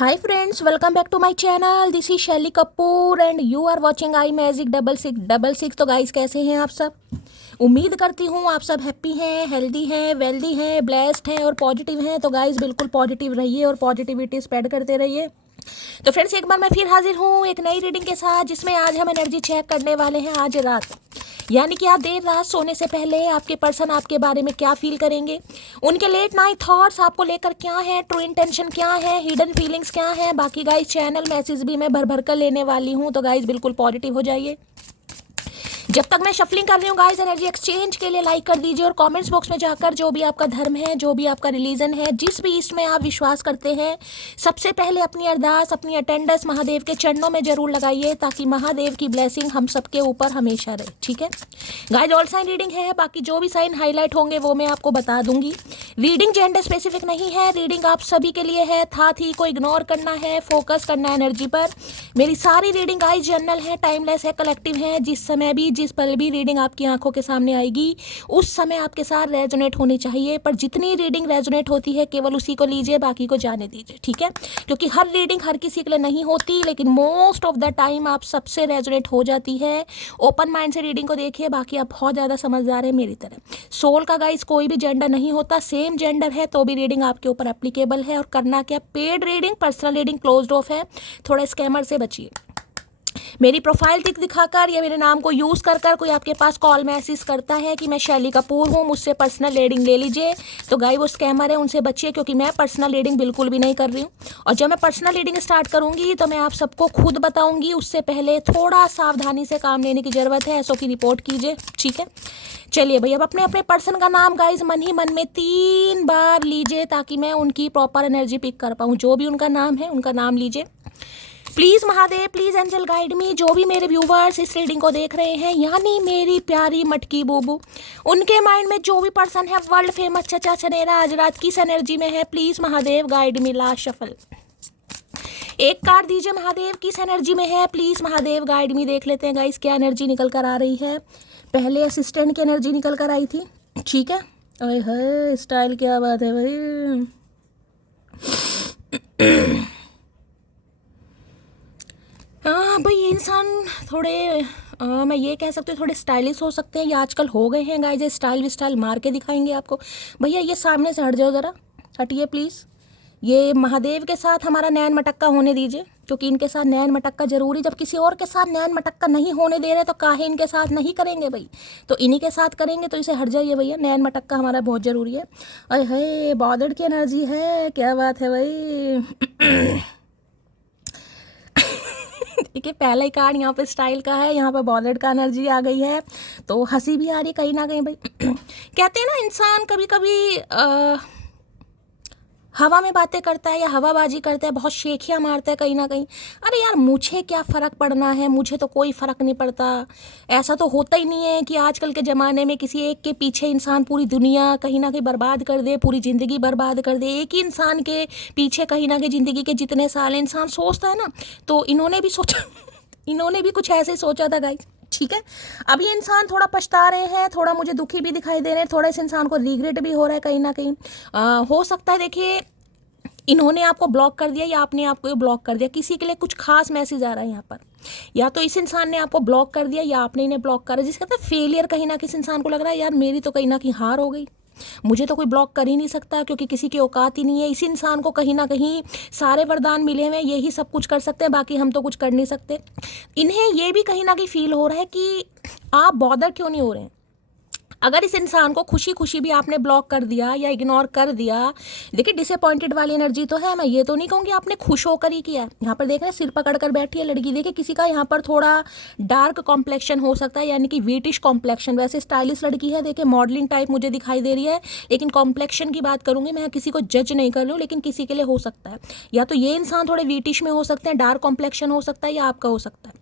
Hi friends, welcome back to my channel. This is Shelly Kapoor and you are watching I magic 6666। तो guys कैसे हैं आप सब? उम्मीद करती हूँ आप सब हैप्पी हैं, हेल्दी हैं, वेल्दी हैं, ब्लेस्ड हैं और पॉजिटिव हैं। तो गाइस बिल्कुल पॉजिटिव रहिए और पॉजिटिविटी स्प्रेड करते रहिए। तो फ्रेंड्स एक बार मैं फिर हाजिर हूँ एक नई रीडिंग के साथ, जिसमें आज हम एनर्जी चेक करने वाले हैं आज रात, यानी कि आज देर रात सोने से पहले आपके पर्सन आपके बारे में क्या फील करेंगे, उनके लेट नाइट थॉट्स आपको लेकर क्या है, ट्रू इंटेंशन क्या है, हिडन फीलिंग्स क्या है। बाकी गाइस चैनल मैसेज भी मैं भर भर कर लेने वाली हूँ, तो गाइस बिल्कुल पॉजिटिव हो जाइए। जब तक मैं शफलिंग कर रही हूँ गाइस, एनर्जी एक्सचेंज के लिए लाइक कर दीजिए और कमेंट्स बॉक्स में जाकर जो भी आपका धर्म है, जो भी आपका रिलीजन है, जिस भी ईस्ट में आप विश्वास करते हैं, सबसे पहले अपनी अरदास, अपनी अटेंडेंस महादेव के चरणों में जरूर लगाइए, ताकि महादेव की ब्लेसिंग हम सबके ऊपर हमेशा रहे। ठीक है गाइस, ऑल साइन रीडिंग है, बाकी जो भी साइन हाईलाइट होंगे वो मैं आपको बता दूंगी। रीडिंग जेंडर स्पेसिफिक नहीं है, रीडिंग आप सभी के लिए है। साथ ही को इग्नोर करना है, फोकस करना है एनर्जी पर। मेरी सारी रीडिंग गाइस जनरल है, टाइमलेस है, कलेक्टिव है। जिस समय भी, जिस पल भी रीडिंग आपकी आंखों के सामने आएगी, उस समय आपके साथ रेजोनेट होनी चाहिए। पर जितनी रीडिंग रेजोनेट होती है केवल उसी को लीजिए, बाकी को जाने दीजिए। ठीक है, क्योंकि हर रीडिंग हर किसी के लिए नहीं होती, लेकिन मोस्ट ऑफ द टाइम आप सबसे रेजोनेट हो जाती है। ओपन माइंड से रीडिंग को देखिए, बाकी आप बहुत ज़्यादा समझदार है मेरी तरह। सोल का गाइस कोई भी जेंडर नहीं होता, सेम जेंडर है तो भी रीडिंग आपके ऊपर एप्लीकेबल है। और करना क्या, paid reading, personal reading closed of है, थोड़ा स्कैमर से बचिए। मेरी प्रोफाइल दिखाकर या मेरे नाम को यूज़ कर कोई आपके पास कॉल मैसेज करता है कि मैं शैली कपूर हूँ, मुझसे पर्सनल रीडिंग ले लीजिए, तो गाइस वो स्कैमर है, उनसे बचिए। क्योंकि मैं पर्सनल रीडिंग बिल्कुल भी नहीं कर रही हूँ, और जब मैं पर्सनल रीडिंग स्टार्ट करूँगी तो मैं आप सबको खुद बताऊँगी। उससे पहले थोड़ा सावधानी से काम लेने की ज़रूरत है। ऐसो की रिपोर्ट कीजिए। ठीक है, चलिए भाई, अब अपने अपने पर्सन का नाम गाइस मन ही मन में 3 बार लीजिए, ताकि मैं उनकी प्रॉपर एनर्जी पिक कर पाऊँ। जो भी उनका नाम है उनका नाम लीजिए। Please Mahadev, please angel guide me. जो भी मेरे व्यूवर्स इस रीडिंग को देख रहे हैं, यानी मेरी प्यारी मटकी बूबू, उनके माइंड में जो भी पर्सन है वर्ल्ड फेमस चचा चनेरा आज रात किस एनर्जी में है, please Mahadev guide me. Last shuffle, एक कार्ड दीजिए महादेव, किस एनर्जी में है, प्लीज़ महादेव गाइड मी। देख लेते हैं गाइस क्या एनर्जी निकल कर आ रही है। पहले असिस्टेंट की एनर्जी निकल कर आई थी। ठीक है, अरे है स्टाइल, क्या बात है भाई। भाई ये इंसान थोड़े मैं ये कह सकती हूँ थोड़े स्टाइलिश हो सकते हैं, ये आजकल हो गए हैं गाइस। स्टाइल मार के दिखाएंगे आपको। भैया ये सामने से हट जाओ ज़रा, हटिए प्लीज़। ये महादेव के साथ हमारा नैन मटक्का होने दीजिए, क्योंकि इनके साथ नैन मटक्का जरूरी। जब किसी और के साथ नैन मटक्का नहीं होने दे रहे तो काहे इनके साथ नहीं करेंगे भाई, तो इन्हीं के साथ करेंगे। तो इसे हट जाइए भैया, नैन मटक्का हमारा बहुत ज़रूरी है। अरे है बॉर्डर की एनर्जी है, क्या बात है भाई। देखिए पहला ही कार्ड यहाँ पे स्टाइल का है, यहाँ पे बॉलेट का एनर्जी आ गई है, तो हंसी भी आ रही कहीं ना कहीं भाई। कहते हैं ना इंसान कभी कभी हवा में बातें करता है या हवाबाजी करता है, बहुत शेखियाँ मारता है कहीं ना कहीं। अरे यार मुझे क्या फ़र्क पड़ना है, मुझे तो कोई फ़र्क नहीं पड़ता। ऐसा तो होता ही नहीं है कि आजकल के ज़माने में किसी एक के पीछे इंसान पूरी दुनिया कहीं ना कहीं बर्बाद कर दे, पूरी ज़िंदगी बर्बाद कर दे। एक ही इंसान के पीछे कहीं ना कहीं ज़िंदगी के जितने साल इंसान सोचता है ना, तो इन्होंने भी सोचा इन्होंने भी कुछ ऐसे सोचा था गाइस। ठीक है, अब ये इंसान थोड़ा पछता रहे हैं, थोड़ा मुझे दुखी भी दिखाई दे रहे हैं, थोड़ा इस इंसान को रिग्रेट भी हो रहा है कहीं ना कहीं। हो सकता है देखिए इन्होंने आपको ब्लॉक कर दिया या आपने आपको ब्लॉक कर दिया। किसी के लिए कुछ खास मैसेज आ रहा है यहाँ पर, या तो इस इंसान ने आपको ब्लॉक कर दिया या आपने इन्हें ब्लॉक करा, जिसका कहते हैं फेलियर। कहीं ना किसी इंसान को लग रहा है यार मेरी तो कहीं ना कहीं हार हो गई, मुझे तो कोई ब्लॉक कर ही नहीं सकता, क्योंकि किसी की औकात ही नहीं है। इसी इंसान को कहीं ना कहीं सारे वरदान मिले हुए हैं, यही सब कुछ कर सकते हैं, बाकी हम तो कुछ कर नहीं सकते। इन्हें ये भी कहीं ना कहीं फील हो रहा है कि आप बॉदर क्यों नहीं हो रहे हैं। अगर इस इंसान को खुशी खुशी भी आपने ब्लॉक कर दिया या इग्नोर कर दिया, देखिए डिसअपॉइंटेड वाली एनर्जी तो है, मैं ये तो नहीं कहूँगी आपने खुश होकर ही किया। यहाँ पर देख रहे हैं सिर पकड़ कर बैठी है लड़की। देखिए किसी का यहाँ पर थोड़ा डार्क कॉम्प्लेक्शन हो सकता है, यानी कि वीटिश कॉम्प्लेक्शन। वैसे स्टाइलिश लड़की है, देखिए मॉडलिंग टाइप मुझे दिखाई दे रही है, लेकिन कॉम्प्लेक्शन की बात करूँगी मैं, किसी को जज नहीं कर रही हूँ, लेकिन किसी के लिए हो सकता है। या तो ये इंसान थोड़े वीटिश में हो सकते हैं, डार्क कॉम्प्लेक्शन हो सकता है, या आपका हो सकता है।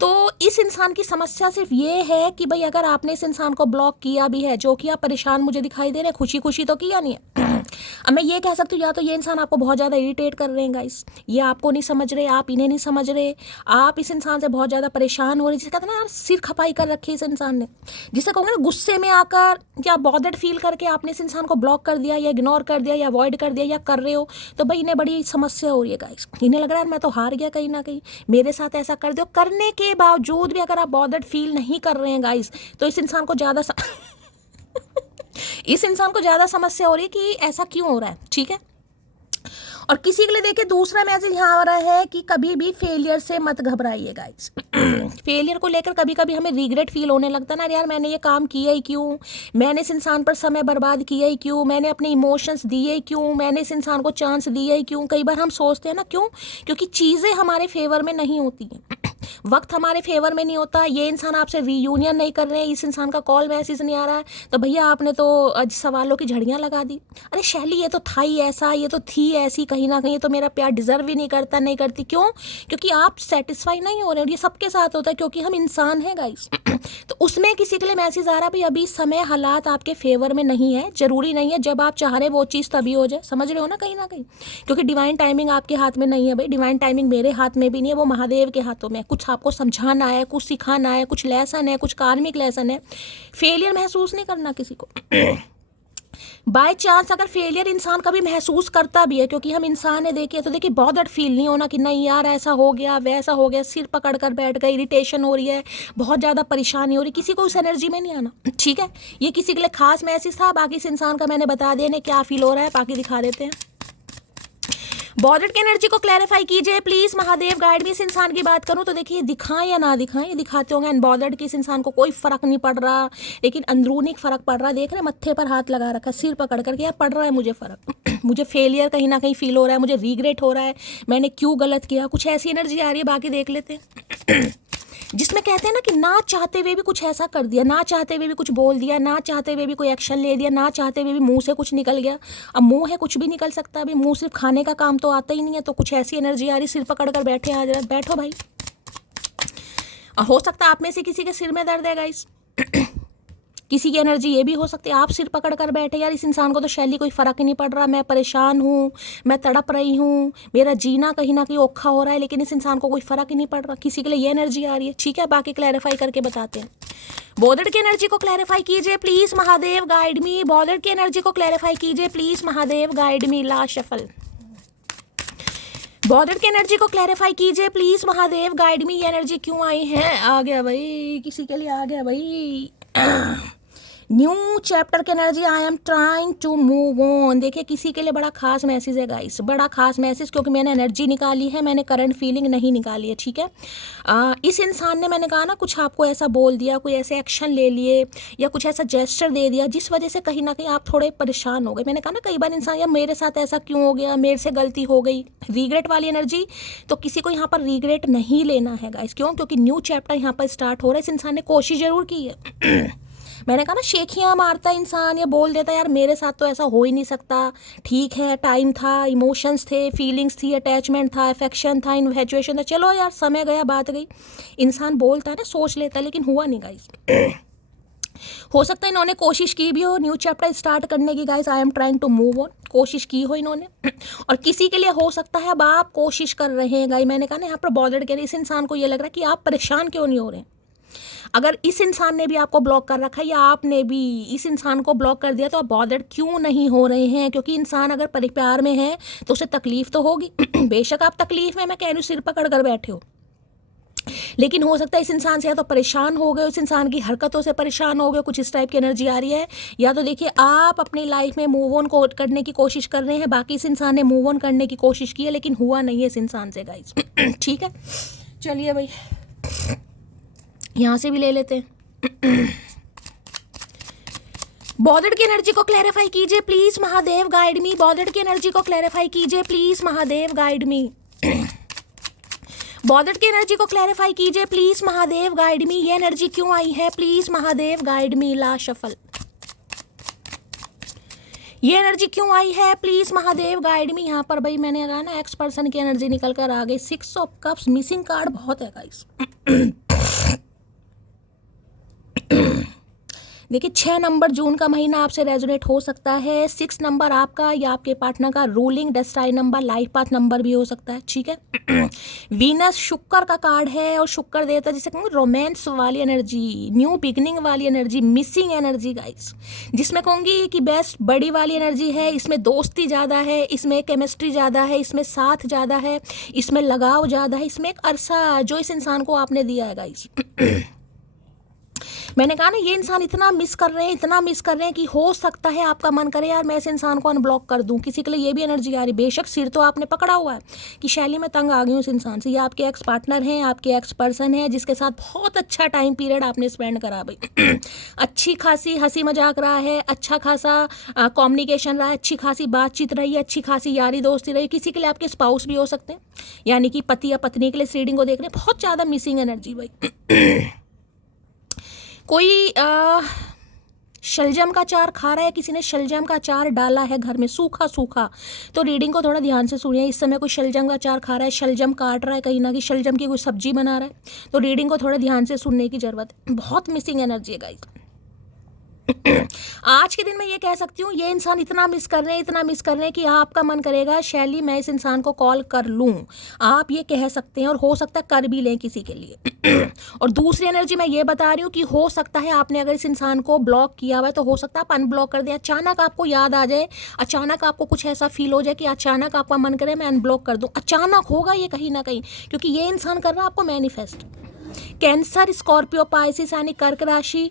तो इस इंसान की समस्या सिर्फ ये है कि भाई अगर आपने इस इंसान को ब्लॉक किया भी है, जो कि आप परेशान मुझे दिखाई दे रहे हैं, खुशी खुशी तो किया नहीं है। अब मैं ये कह सकती हूँ या तो ये इंसान आपको बहुत ज़्यादा इरिटेट कर रहे हैं गाइस, ये आपको नहीं समझ रहे, आप इन्हें नहीं समझ रहे, आप इस इंसान से बहुत ज़्यादा परेशान हो रहे, जिसे कहते हैं ना यार सिर खपाई कर रखी है इस इंसान ने, जिसे कहूँगे ना गुस्से में आकर या बॉदर्ड फील करके आपने इस इंसान को ब्लॉक कर दिया या इग्नोर कर दिया या अवॉइड कर दिया या कर रहे हो, तो भाई इन्हें बड़ी समस्या हो रही है गाइस। इन्हें लग रहा है मैं तो हार गया कहीं ना कहीं, मेरे साथ ऐसा कर दो। करने के बावजूद भी अगर आप बॉदर्ड फील नहीं कर रहे हैं गाइस, तो इस इंसान को ज़्यादा इस इंसान को ज़्यादा समस्या हो रही है कि ऐसा क्यों हो रहा है, ठीक है। और किसी के लिए देखिए दूसरा मैसेज यहाँ आ रहा है कि कभी भी फेलियर से मत घबराइए गाइस। फेलियर को लेकर कभी कभी हमें रिग्रेट फील होने लगता है ना, यार मैंने ये काम किया ही क्यों, मैंने इस इंसान पर समय बर्बाद किया ही क्यों, मैंने अपने इमोशंस दिए ही क्यों, मैंने इस इंसान को चांस दिया ही क्यों। कई बार हम सोचते हैं ना क्यों, क्योंकि चीज़ें हमारे फेवर में नहीं होती हैं, वक्त हमारे फेवर में नहीं होता। ये इंसान आपसे रीयूनियन नहीं कर रहे हैं, इस इंसान का कॉल मैसेज नहीं आ रहा है, तो भैया आपने तो सवालों की झड़ियाँ लगा दी। अरे शैली ये तो था ही ऐसा, ये तो थी ऐसी, कहीं ना कहीं तो मेरा प्यार डिजर्व ही नहीं करता, नहीं करती। क्यों? क्योंकि आप सेटिस्फाई नहीं हो रहे, और ये सबके साथ होता है क्योंकि हम इंसान हैं गाइस। तो उसमें किसी के लिए मैसेज आ रहा है भाई अभी समय हालात आपके फेवर में नहीं है, जरूरी नहीं है जब आप चाह रहे वो चीज़ तभी हो जाए, समझ रहे हो ना कहीं ना कहीं, क्योंकि डिवाइन टाइमिंग आपके हाथ में नहीं है भाई, डिवाइन टाइमिंग मेरे हाथ में भी नहीं है, वो महादेव के हाथों में। कुछ आपको समझाना है, कुछ सिखाना है, कुछ लेसन है, कुछ कार्मिक लेसन है। फेलियर महसूस नहीं करना किसी को। बाय चांस अगर फेलियर इंसान कभी महसूस करता भी है, क्योंकि हम इंसान है देखिए, तो देखिए बॉदर्ड फील नहीं होना कि नहीं यार ऐसा हो गया वैसा हो गया, सिर पकड़ कर बैठ गए, इरिटेशन हो रही है, बहुत ज़्यादा परेशानी हो रही, किसी को उस एनर्जी में नहीं आना, ठीक है। ये किसी के लिए खास मैसेज था, बाकी इस इंसान का मैंने बता दिया इन्हें क्या फील हो रहा है, बाकी दिखा देते हैं। बॉर्डर की एनर्जी को क्लैरिफाई कीजिए प्लीज महादेव गाइड भी। इस इंसान की बात करूं तो देखिए दिखाएं या ना दिखाएं, ये दिखाते होंगे अनबॉर्डर्ड की इस इंसान को कोई फर्क नहीं पड़ रहा, लेकिन अंदरूनी फर्क पड़ रहा है। देख रहे मत्थे पर हाथ लगा रखा, सिर पकड़ करके, यार पड़ रहा है मुझे फर्क, मुझे फेलियर कहीं ना कहीं फील हो रहा है, मुझे रिग्रेट हो रहा है, मैंने क्यों गलत किया, कुछ ऐसी एनर्जी आ रही है। बाकी देख लेते हैं जिसमें कहते हैं ना कि ना चाहते हुए भी कुछ ऐसा कर दिया, ना चाहते हुए भी कुछ बोल दिया, ना चाहते हुए भी कोई एक्शन ले दिया, ना चाहते हुए भी मुंह से कुछ निकल गया। अब मुंह है कुछ भी निकल सकता है, अभी मुंह सिर्फ खाने का काम तो आता ही नहीं है, तो कुछ ऐसी एनर्जी आ रही, सिर पकड़ कर बैठे, आज रात बैठो भाई। और हो सकता है आप में से किसी के सिर में दर्द है गाइस, किसी की एनर्जी ये भी हो सकती है आप सिर पकड़ कर बैठे, यार इस इंसान को तो शैली कोई फ़र्क ही नहीं पड़ रहा, मैं परेशान हूँ, मैं तड़प रही हूँ, मेरा जीना कहीं ना कहीं औखा हो रहा है, लेकिन इस इंसान को कोई फ़र्क ही नहीं पड़ रहा। किसी के लिए ये एनर्जी आ रही है, ठीक है। बाकी क्लैरिफाई करके बताते हैं। बॉर्डर की एनर्जी को क्लैरिफाई कीजिए please Mahadev guide me. Border की एनर्जी को क्लैरिफाई कीजिए please Mahadev guide me. Last shuffle. Border की एनर्जी को क्लैरिफाई कीजिए प्लीज़ महादेव गाइड मी। ये एनर्जी क्यों आई है? आ गया भाई, किसी के लिए आ गया भाई। न्यू चैप्टर की energy, I am trying to move on. देखिए किसी के लिए बड़ा खास मैसेज है गाइस, बड़ा खास मैसेज, क्योंकि मैंने एनर्जी निकाली है, मैंने करंट फीलिंग नहीं निकाली है, ठीक है। इस इंसान ने, मैंने कहा ना, कुछ आपको ऐसा बोल दिया, कोई ऐसे एक्शन ले लिए या कुछ ऐसा जेस्चर दे दिया जिस वजह से कहीं ना कहीं आप थोड़े परेशान हो गए। मैंने कहा ना कई बार इंसान, यार मेरे साथ ऐसा क्यों हो गया, मेरे से गलती हो गई, रिग्रेट वाली एनर्जी। तो किसी को यहाँ पर रिग्रेट नहीं लेना है गाइस, क्यों? क्योंकि न्यू चैप्टर यहाँ पर स्टार्ट हो रहा है। इस इंसान ने कोशिश जरूर की है। मैंने कहा ना शेखियाँ मारता इंसान, या बोल देता यार मेरे साथ तो ऐसा हो ही नहीं सकता, ठीक है टाइम था, इमोशंस थे, फीलिंग्स थी, अटैचमेंट था, अफेक्शन था, इन्फैचुएशन था, चलो यार समय गया, बात गई। इंसान बोलता है ना, सोच लेता है, लेकिन हुआ नहीं गाइस। हो सकता है इन्होंने कोशिश की भी हो न्यू चैप्टर स्टार्ट करने की guys, I am trying to move on, कोशिश की हो इन्होंने। और किसी के लिए हो सकता है अब आप कोशिश कर रहे हैं गाइस। मैंने कहा ना यहाँ पर बॉर्डर के, इस इंसान को ये लग रहा है कि आप परेशान क्यों नहीं हो रहे हैं। अगर इस इंसान ने भी आपको ब्लॉक कर रखा है या आपने भी इस इंसान को ब्लॉक कर दिया, तो आप बॉदर्ड क्यों नहीं हो रहे हैं? क्योंकि इंसान अगर प्यार में है तो उसे तकलीफ तो होगी। बेशक आप तकलीफ में, मैं कह रही हूँ, सिर पकड़ कर बैठे हो, लेकिन हो सकता है इस इंसान से या तो परेशान हो गए, उस इंसान की हरकतों से परेशान हो गए, कुछ इस टाइप की एनर्जी आ रही है। या तो देखिए आप अपनी लाइफ में मूव ऑन करने की कोशिश कर रहे हैं, बाकी इस इंसान ने मूव ऑन करने की कोशिश की है, लेकिन हुआ नहीं है इस इंसान से गाइस। ठीक है, चलिए भाई यहाँ से भी ले लेते हैं। बॉर्डर की एनर्जी को क्लैरिफाई कीजिए please Mahadev guide me. Border की एनर्जी को क्लैरिफाई कीजिए please Mahadev guide me. Border की एनर्जी को क्लैरिफाई कीजिए प्लीज महादेव गाइड मी। ये एनर्जी क्यों आई है? Please Mahadev guide me. Last shuffle. ये एनर्जी क्यों आई है? प्लीज महादेव गाइड मी। यहाँ पर भाई मैंने कहा ना एक्स पर्सन की एनर्जी निकल कर आ गई। 6 ऑफ कप्स, मिसिंग कार्ड बहुत है गाइस। देखिए 6 नंबर जून का महीना आपसे रेजोनेट हो सकता है। 6 नंबर आपका या आपके पार्टनर का ruling destined number, life path number भी हो सकता है, ठीक है। वीनस शुक्र का कार्ड है और शुक्र देता है जिसे कहूँगी रोमांस वाली एनर्जी, न्यू बिगनिंग वाली एनर्जी, मिसिंग एनर्जी गाइस, जिसमें कहूँगी कि बेस्ट बड़ी वाली एनर्जी है। इसमें दोस्ती ज़्यादा है, इसमें केमिस्ट्री ज़्यादा है, इसमें साथ ज़्यादा है, इसमें लगाव ज़्यादा है, इसमें एक अरसा जो इस इंसान को आपने दिया है गाइस। मैंने कहा ना ये इंसान इतना मिस कर रहे हैं, इतना मिस कर रहे हैं कि हो सकता है आपका मन करे यार मैं इस इंसान को अनब्लॉक कर दूं। किसी के लिए ये भी एनर्जी आ रही, बेशक सिर तो आपने पकड़ा हुआ है कि शैली में तंग आ गई हूँ इस इंसान से। ये आपके एक्स पार्टनर हैं, आपके एक्स पर्सन है जिसके साथ बहुत अच्छा टाइम पीरियड आपने स्पेंड करा भाई। अच्छी खासी हंसी मजाक रहा है, अच्छा खासा कम्युनिकेशन रहा है, अच्छी खासी बातचीत रही है, अच्छी खासी यारी दोस्ती रही। किसी के लिए आपके स्पाउस भी हो सकते हैं, यानी कि पति या पत्नी के लिए इस रीडिंग को देख रहे हैं। बहुत ज़्यादा मिसिंग एनर्जी भाई। कोई शलजम का अचार खा रहा है, किसी ने शलजम का अचार डाला है घर में सूखा सूखा, तो रीडिंग को थोड़ा ध्यान से सुनिए। इस समय कोई शलजम का अचार खा रहा है, शलजम काट रहा है, कहीं ना कहीं शलजम की कोई सब्जी बना रहा है, तो रीडिंग को थोड़ा ध्यान से सुनने की जरूरत है। बहुत मिसिंग एनर्जी है गाइस। आज के दिन मैं ये कह सकती हूँ ये इंसान इतना मिस कर रहे हैं, इतना मिस कर रहे हैं कि आपका मन करेगा शैली मैं इस इंसान को कॉल कर लूँ, आप ये कह सकते हैं और हो सकता है कर भी लें किसी के लिए। और दूसरी एनर्जी मैं ये बता रही हूँ कि हो सकता है आपने अगर इस इंसान को ब्लॉक किया हुआ है तो हो सकता है आप अनब्लॉक कर दें। अचानक आपको याद आ जाए, अचानक आपको कुछ ऐसा फील हो जाए कि अचानक आपका मन करे मैं अनब्लॉक कर दूँ। अचानक होगा ये कहीं ना कहीं, क्योंकि ये इंसान कर रहा है आपको मैनिफेस्ट। कैंसर, स्कॉर्पियो, पाइसिस यानी कर्क राशि,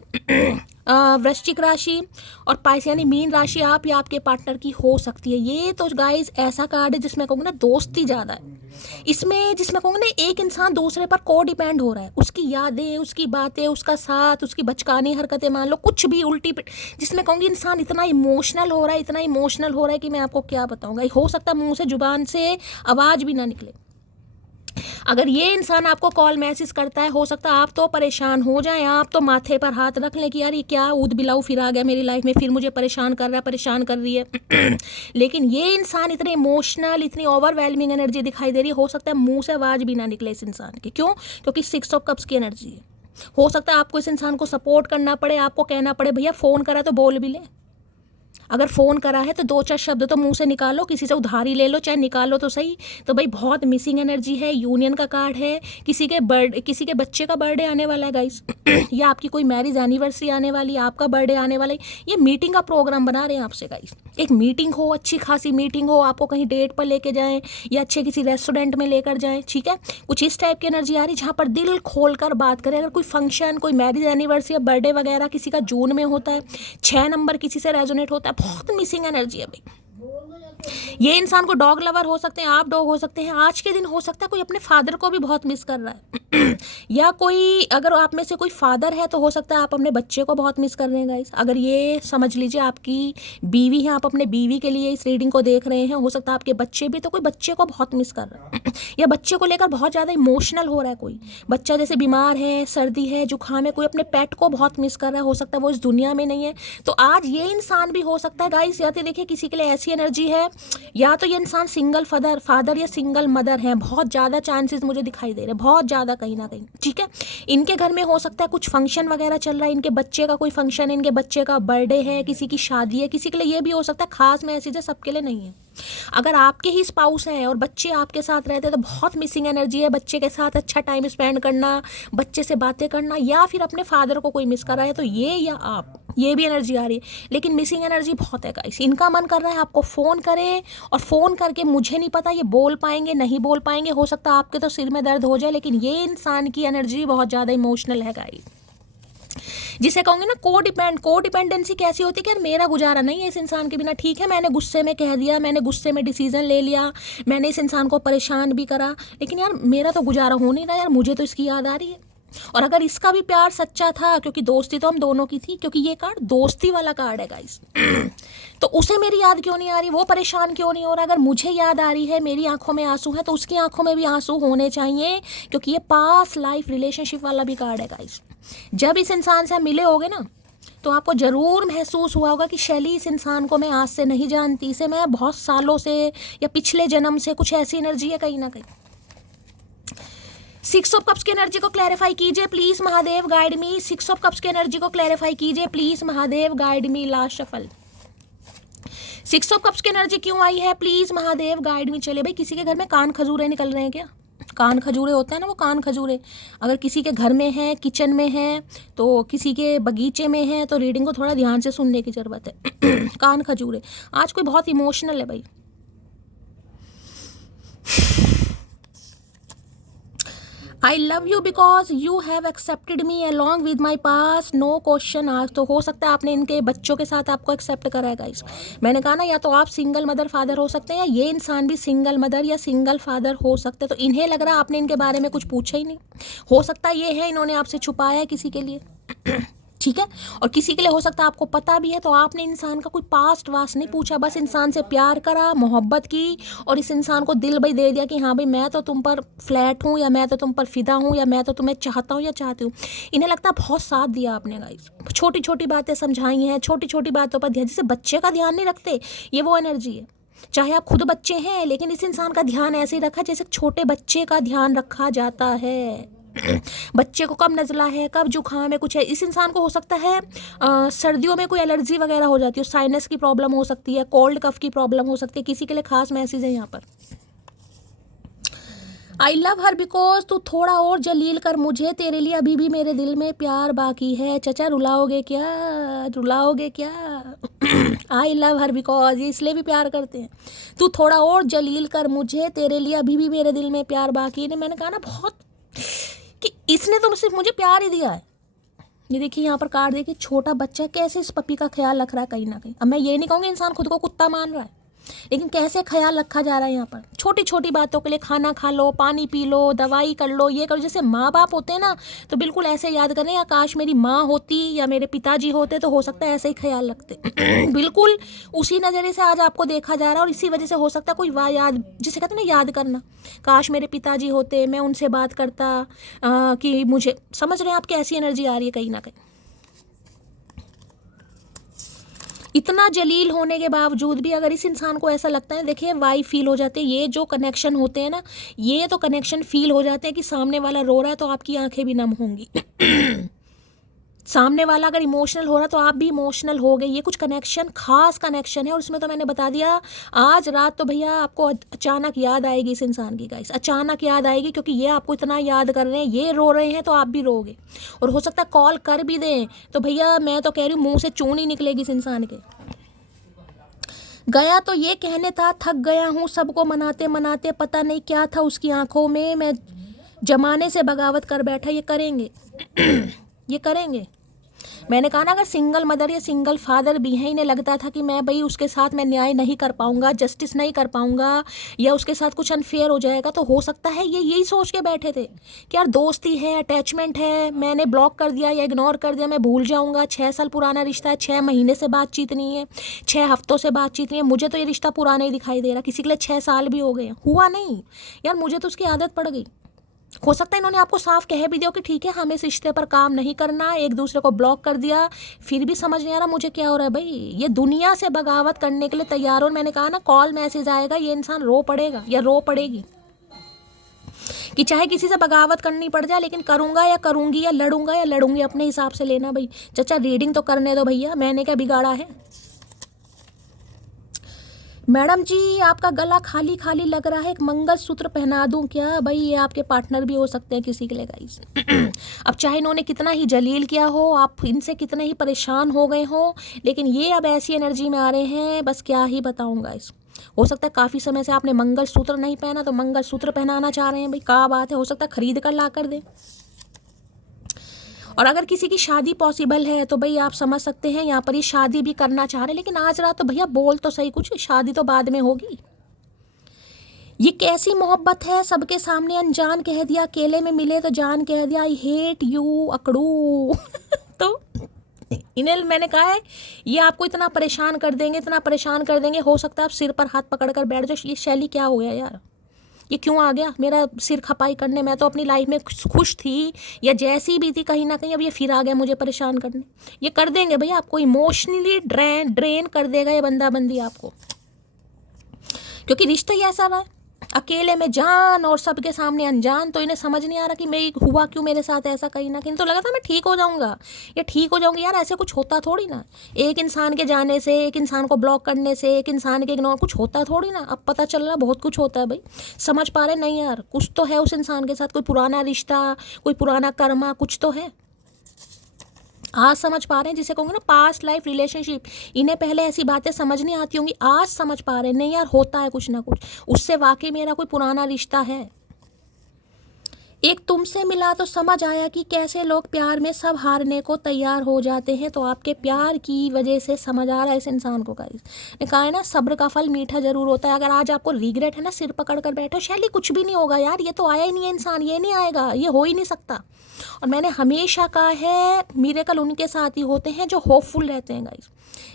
वृश्चिक राशि और पाइस यानी मीन राशि आप या आपके पार्टनर की हो सकती है। ये तो गाइस ऐसा कार्ड है जिसमें कहूँगा ना दोस्ती ज़्यादा है इसमें, जिसमें कहूँगा ना एक इंसान दूसरे पर को डिपेंड हो रहा है, उसकी यादें, उसकी बातें, उसका साथ, उसकी बचकानी हरकतें, मान लो कुछ भी उल्टी जिसमें कहूँगी इंसान इतना इमोशनल हो रहा है, इतना इमोशनल हो रहा है कि मैं आपको क्या बताऊँगा। हो सकता है मुँह से जुबान से आवाज़ भी ना निकले। अगर ये इंसान आपको कॉल मैसेज करता है, हो सकता है आप तो परेशान हो जाएं, आप तो माथे पर हाथ रख लें कि यार ये क्या ऊद बिलाऊ फिर आ गया मेरी लाइफ में, फिर मुझे परेशान कर रहा है, परेशान कर रही है। लेकिन ये इंसान इतने इमोशनल, इतनी ओवरवेलमिंग एनर्जी दिखाई दे रही है, हो सकता है मुंह से आवाज़ भी ना निकले इस इंसान की। क्यों? क्योंकि 6 ऑफ कप्स की एनर्जी है। हो सकता है आपको इस इंसान को सपोर्ट करना पड़े, आपको कहना पड़े भैया फ़ोन करा तो बोल भी ले। अगर फ़ोन करा है तो 2-4 शब्द तो मुंह से निकालो, किसी से उधारी ले लो, चाहे निकालो तो सही। तो भाई बहुत मिसिंग एनर्जी है। यूनियन का कार्ड है, किसी के बच्चे का बर्थडे आने वाला है गाइस, या आपकी कोई मैरिज एनिवर्सरी आने वाली है, आपका बर्थडे आने वाला है, ये मीटिंग का प्रोग्राम बना रहे हैं आपसे गाइस। एक मीटिंग हो, अच्छी खासी मीटिंग हो, आपको कहीं डेट पर लेके जाएं या अच्छे किसी रेस्टोरेंट में लेकर जाएं, ठीक है। कुछ इस टाइप की एनर्जी आ रही जहाँ पर दिल खोल कर बात करें। अगर कोई फंक्शन, कोई मैरिज एनिवर्सरी या बर्थडे वगैरह किसी का जून में होता है, 6 नंबर किसी से रेजोनेट होता है, बहुत मिसिंग एनर्जी है भाई। ये इंसान को डॉग लवर हो सकते हैं, आप डॉग हो सकते हैं। आज के दिन हो सकता है कोई अपने फादर को भी बहुत मिस कर रहा है। या कोई, अगर आप में से कोई फादर है तो हो सकता है आप अपने बच्चे को बहुत मिस कर रहे हैं गाइस। अगर ये समझ लीजिए आपकी बीवी है, आप अपने बीवी के लिए इस रीडिंग को देख रहे हैं, हो सकता है आपके बच्चे भी, तो कोई बच्चे को बहुत मिस कर रहा है। या बच्चे को लेकर बहुत ज़्यादा इमोशनल हो रहा है कोई बच्चा, जैसे बीमार है, सर्दी है, जुकाम है, कोई अपने पेट को बहुत मिस कर रहा है, हो सकता है वो इस दुनिया में नहीं है। तो आज ये इंसान भी हो सकता है गाइस, या तो देखिए किसी के लिए ऐसी एनर्जी है, या तो ये इंसान सिंगल फादर या सिंगल मदर है। बहुत ज़्यादा चांसेस मुझे दिखाई दे रहे हैं, बहुत ज़्यादा कहीं ना कहीं, ठीक है। इनके घर में हो सकता है कुछ फंक्शन वगैरह चल रहा है, इनके बच्चे का कोई फंक्शन है, इनके बच्चे का बर्थडे है, किसी की शादी है, किसी के लिए ये भी हो सकता है। खास मैसेज है, सबके लिए नहीं है। अगर आपके ही स्पाउस हैं और बच्चे आपके साथ रहते हैं तो बहुत मिसिंग एनर्जी है। बच्चे के साथ अच्छा टाइम स्पेंड करना, बच्चे से बातें करना, या फिर अपने फादर को कोई मिस कर रहा है तो ये या आप, ये भी एनर्जी आ रही है। लेकिन मिसिंग एनर्जी बहुत है गाइस। इनका मन कर रहा है आपको फ़ोन करें, और फ़ोन करके मुझे नहीं पता ये बोल पाएंगे नहीं बोल पाएंगे, हो सकता है आपके तो सिर में दर्द हो जाए, लेकिन ये इंसान की एनर्जी बहुत ज़्यादा इमोशनल है गाइस। जिसे कहूँगी ना कोडिपेंडेंसी कैसी होती है कि यार मेरा गुजारा नहीं है इस इंसान के बिना। ठीक है, मैंने गुस्से में कह दिया, मैंने गुस्से में डिसीजन ले लिया, मैंने इस इंसान को परेशान भी करा, लेकिन यार मेरा तो गुजारा हो नहीं रहा यार, मुझे तो इसकी याद आ रही है। और अगर इसका भी प्यार सच्चा था, क्योंकि दोस्ती तो हम दोनों की थी, क्योंकि ये कार्ड दोस्ती वाला कार्ड है गाइस, तो उसे मेरी याद क्यों नहीं आ रही, वो परेशान क्यों नहीं हो रहा। अगर मुझे याद आ रही है, मेरी आंखों में आंसू है, तो उसकी आंखों में भी आंसू होने चाहिए, क्योंकि ये पास्ट लाइफ रिलेशनशिप वाला भी कार्ड है गाइस। जब इस इंसान से मिले होगे ना, तो आपको ज़रूर महसूस हुआ होगा कि शैली इस इंसान को मैं आज से नहीं जानती, इसे मैं बहुत सालों से या पिछले जन्म से, कुछ ऐसी एनर्जी है कहीं ना कहीं। सिक्स ऑफ कप्स की एनर्जी को क्लैरिफाई कीजिए please Mahadev, guide me. Six of cups की एनर्जी को क्लैरिफाई कीजिए please Mahadev, guide me. Last shuffle, six of cups की एनर्जी क्यों आई है, प्लीज महादेव गाइड मी। चले भाई, किसी के घर में कान खजूरे निकल रहे हैं क्या? कान खजूरे होते हैं ना, वो कान खजूरे अगर किसी के घर में है, किचन में है, तो किसी के बगीचे में है, तो रीडिंग को थोड़ा ध्यान से सुनने की ज़रूरत है। कान खजूरे, आज कोई बहुत इमोशनल है भाई। I love you because you have accepted me along with my past, no question. आज तो हो सकता है आपने इनके बच्चों के साथ आपको एक्सेप्ट करा है गाइस। मैंने कहा ना, या तो आप सिंगल मदर फादर हो सकते हैं, या ये इंसान भी सिंगल मदर या सिंगल फादर हो सकते हैं। तो इन्हें लग रहा है आपने इनके बारे में कुछ पूछा ही नहीं। हो सकता है ये है इन्होंने आपसे छुपाया है किसी के लिए। ठीक है, और किसी के लिए हो सकता है आपको पता भी है, तो आपने इंसान का कोई पास्ट वास्ट नहीं पूछा, बस इंसान से प्यार करा, मोहब्बत की, और इस इंसान को दिल भाई दे दिया कि हाँ भाई मैं तो तुम पर फ्लैट हूँ, या मैं तो तुम पर फिदा हूँ, या मैं तो तुम्हें चाहता हूँ या चाहती हूँ। इन्हें लगता है बहुत साथ दिया आपने गाइस, छोटी छोटी बातें समझाई हैं, छोटी छोटी बातों पर ध्यान, जैसे बच्चे का ध्यान नहीं रखते, ये वो एनर्जी है। चाहे आप खुद बच्चे हैं, लेकिन इस इंसान का ध्यान ऐसे ही रखा जैसे छोटे बच्चे का ध्यान रखा जाता है। बच्चे को कब नज़ला है, कब जुकाम है, कुछ है। इस इंसान को हो सकता है सर्दियों में कोई एलर्जी वगैरह हो जाती है, साइनस की प्रॉब्लम हो सकती है, कोल्ड कफ की प्रॉब्लम हो सकती है। किसी के लिए खास मैसेज है यहाँ पर। आई लव हर बिकॉज तू थोड़ा और जलील कर मुझे, तेरे लिए अभी भी मेरे दिल में प्यार बाकी है। चचा रुलाओगे क्या, रुलाओगे क्या? आई लव हर बिकॉज, ये इसलिए भी प्यार करते हैं। तू थोड़ा और जलील कर मुझे, तेरे लिए अभी भी मेरे दिल में प्यार बाकी है। मैंने कहा ना बहुत कि इसने तो सिर्फ मुझे प्यार ही दिया है। ये देखिए यहाँ पर कार्ड देखिए, छोटा बच्चा कैसे इस पपी का ख्याल रख रहा है कहीं ना कहीं। अब मैं ये नहीं कहूँगी इंसान खुद को कुत्ता मान रहा है, लेकिन कैसे ख्याल रखा जा रहा है यहाँ पर। छोटी छोटी बातों के लिए खाना खा लो, पानी पी लो, दवाई कर लो, ये करो। जैसे माँ बाप होते हैं ना, तो बिल्कुल ऐसे याद करें, या काश मेरी माँ होती या मेरे पिताजी होते, तो हो सकता है ऐसे ही ख्याल रखते। बिल्कुल उसी नज़रिए से आज आपको देखा जा रहा है, और इसी वजह से हो सकता है कोई याद, जिसे कहते हैं ना याद करना, काश मेरे पिताजी होते, मैं उनसे बात करता, कि मुझे, समझ रहे हैं आप कैसी एनर्जी आ रही है कहीं ना कहीं। इतना जलील होने के बावजूद भी अगर इस इंसान को ऐसा लगता है, देखिए वाइब फील हो जाते हैं। ये जो कनेक्शन होते हैं ना, ये तो कनेक्शन फील हो जाते हैं कि सामने वाला रो रहा है तो आपकी आंखें भी नम होंगी। सामने वाला अगर इमोशनल हो रहा है तो आप भी इमोशनल हो गए। ये कुछ कनेक्शन, खास कनेक्शन है, और इसमें तो मैंने बता दिया आज रात तो भैया आपको अचानक याद आएगी इस इंसान की गाइस, अचानक याद आएगी, क्योंकि ये आपको इतना याद कर रहे हैं, ये रो रहे हैं तो आप भी रोगे। और हो सकता है कॉल कर भी दें तो भैया मैं तो कह रही हूँ मुंह से चून ही निकलेगी इस इंसान के। गया तो ये कहने था थक गया हूँ सबको मनाते मनाते, पता नहीं क्या था उसकी आंखों में, मैं जमाने से बगावत कर बैठा। ये करेंगे। ये करेंगे। मैंने कहा ना, अगर सिंगल मदर या सिंगल फादर भी हैं, इन्हें लगता था कि मैं भाई उसके साथ मैं न्याय नहीं कर पाऊंगा, जस्टिस नहीं कर पाऊंगा, या उसके साथ कुछ अनफेयर हो जाएगा, तो हो सकता है ये यही सोच के बैठे थे कि यार दोस्ती है, अटैचमेंट है, मैंने ब्लॉक कर दिया या इग्नोर कर दिया, मैं भूल जाऊंगा। 6 साल पुराना रिश्ता है, 6 महीने से बातचीत नहीं है, 6 हफ्तों से बातचीत नहीं है, मुझे तो ये रिश्ता पुराना ही दिखाई दे रहा। किसी के लिए 6 साल भी हो गए, हुआ नहीं यार, मुझे तो उसकी आदत पड़ गई। हो सकता है इन्होंने आपको साफ कह भी दिया कि ठीक है हमें इस रिश्ते पर काम नहीं करना, एक दूसरे को ब्लॉक कर दिया, फिर भी समझ नहीं आ रहा मुझे क्या हो रहा है भाई। ये दुनिया से बगावत करने के लिए तैयार हो। मैंने कहा ना, कॉल मैसेज आएगा, ये इंसान रो पड़ेगा या रो पड़ेगी, कि चाहे किसी से बगावत करनी पड़ जाए, लेकिन करूंगा या करूंगी, या लड़ूंगा या लड़ूंगी, अपने हिसाब से लेना भाई। चाचा रीडिंग तो करने दो भैया, मैंने क्या बिगाड़ा है। मैडम जी आपका गला खाली खाली लग रहा है, एक मंगलसूत्र पहना दूं क्या? भाई ये आपके पार्टनर भी हो सकते हैं किसी के लिए गाइस। अब चाहे इन्होंने कितना ही जलील किया हो, आप इनसे कितने ही परेशान हो गए हो, लेकिन ये अब ऐसी एनर्जी में आ रहे हैं, बस क्या ही बताऊं गाइस। हो सकता है काफ़ी समय से आपने मंगलसूत्र नहीं पहना, तो मंगलसूत्र पहनाना चाह रहे हैं भाई, क्या बात है। हो सकता है खरीद कर ला कर दे। और अगर किसी की शादी पॉसिबल है तो भाई आप समझ सकते हैं, यहाँ पर ये शादी भी करना चाह रहे हैं, लेकिन आज रात तो भैया बोल तो सही कुछ, शादी तो बाद में होगी। ये कैसी मोहब्बत है, सबके सामने अनजान कह दिया, अकेले में मिले तो जान कह दिया, आई हेट यू अकड़ू। तो इन्हें मैंने कहा है ये आपको इतना परेशान कर देंगे, इतना परेशान कर देंगे, हो सकता है आप सिर पर हाथ पकड़ कर बैठ जाओ। ये शैली क्या हो गया यार, ये क्यों आ गया मेरा सिर खपाई करने? मैं तो अपनी लाइफ में खुश थी या जैसी भी थी, कहीं ना कहीं अब ये फिर आ गया मुझे परेशान करने। ये कर देंगे भैया आपको, इमोशनली ड्रेन कर देगा ये बंदा बंदी आपको, क्योंकि रिश्ता ही ऐसा रहा है। अकेले में जान और सबके सामने अनजान। तो इन्हें समझ नहीं आ रहा कि मैं हुआ क्यों मेरे साथ ऐसा। कहीं ना कहीं तो लगा था मैं ठीक हो जाऊंगा या ठीक हो जाऊंगी। यार ऐसे कुछ होता थोड़ी ना, एक इंसान के जाने से, एक इंसान को ब्लॉक करने से, एक इंसान के इग्नोर कुछ होता थोड़ी ना। अब पता चल रहा बहुत कुछ होता है भाई। समझ पा रहे नहीं यार, कुछ तो है उस इंसान के साथ, कोई पुराना रिश्ता, कोई पुराना कर्मा, कुछ तो है। आज समझ पा रहे हैं, जिसे कहूँगे ना पास्ट लाइफ रिलेशनशिप। इन्हें पहले ऐसी बातें समझ नहीं आती होंगी, आज समझ पा रहे हैं नहीं यार होता है कुछ ना कुछ, उससे वाकई मेरा कोई पुराना रिश्ता है। एक तुमसे मिला तो समझ आया कि कैसे लोग प्यार में सब हारने को तैयार हो जाते हैं। तो आपके प्यार की वजह से समझ आ रहा है इस इंसान को। गाइस ने कहा है ना, सब्र का फल मीठा जरूर होता है। अगर आज आपको रिग्रेट है ना, सिर पकड़ कर बैठो, शैली कुछ भी नहीं होगा यार, ये तो आया ही नहीं है इंसान, ये नहीं आएगा, ये हो ही नहीं सकता। और मैंने हमेशा कहा है मिरेकल उनके साथ ही होते हैं जो होपफुल रहते हैं गाइस।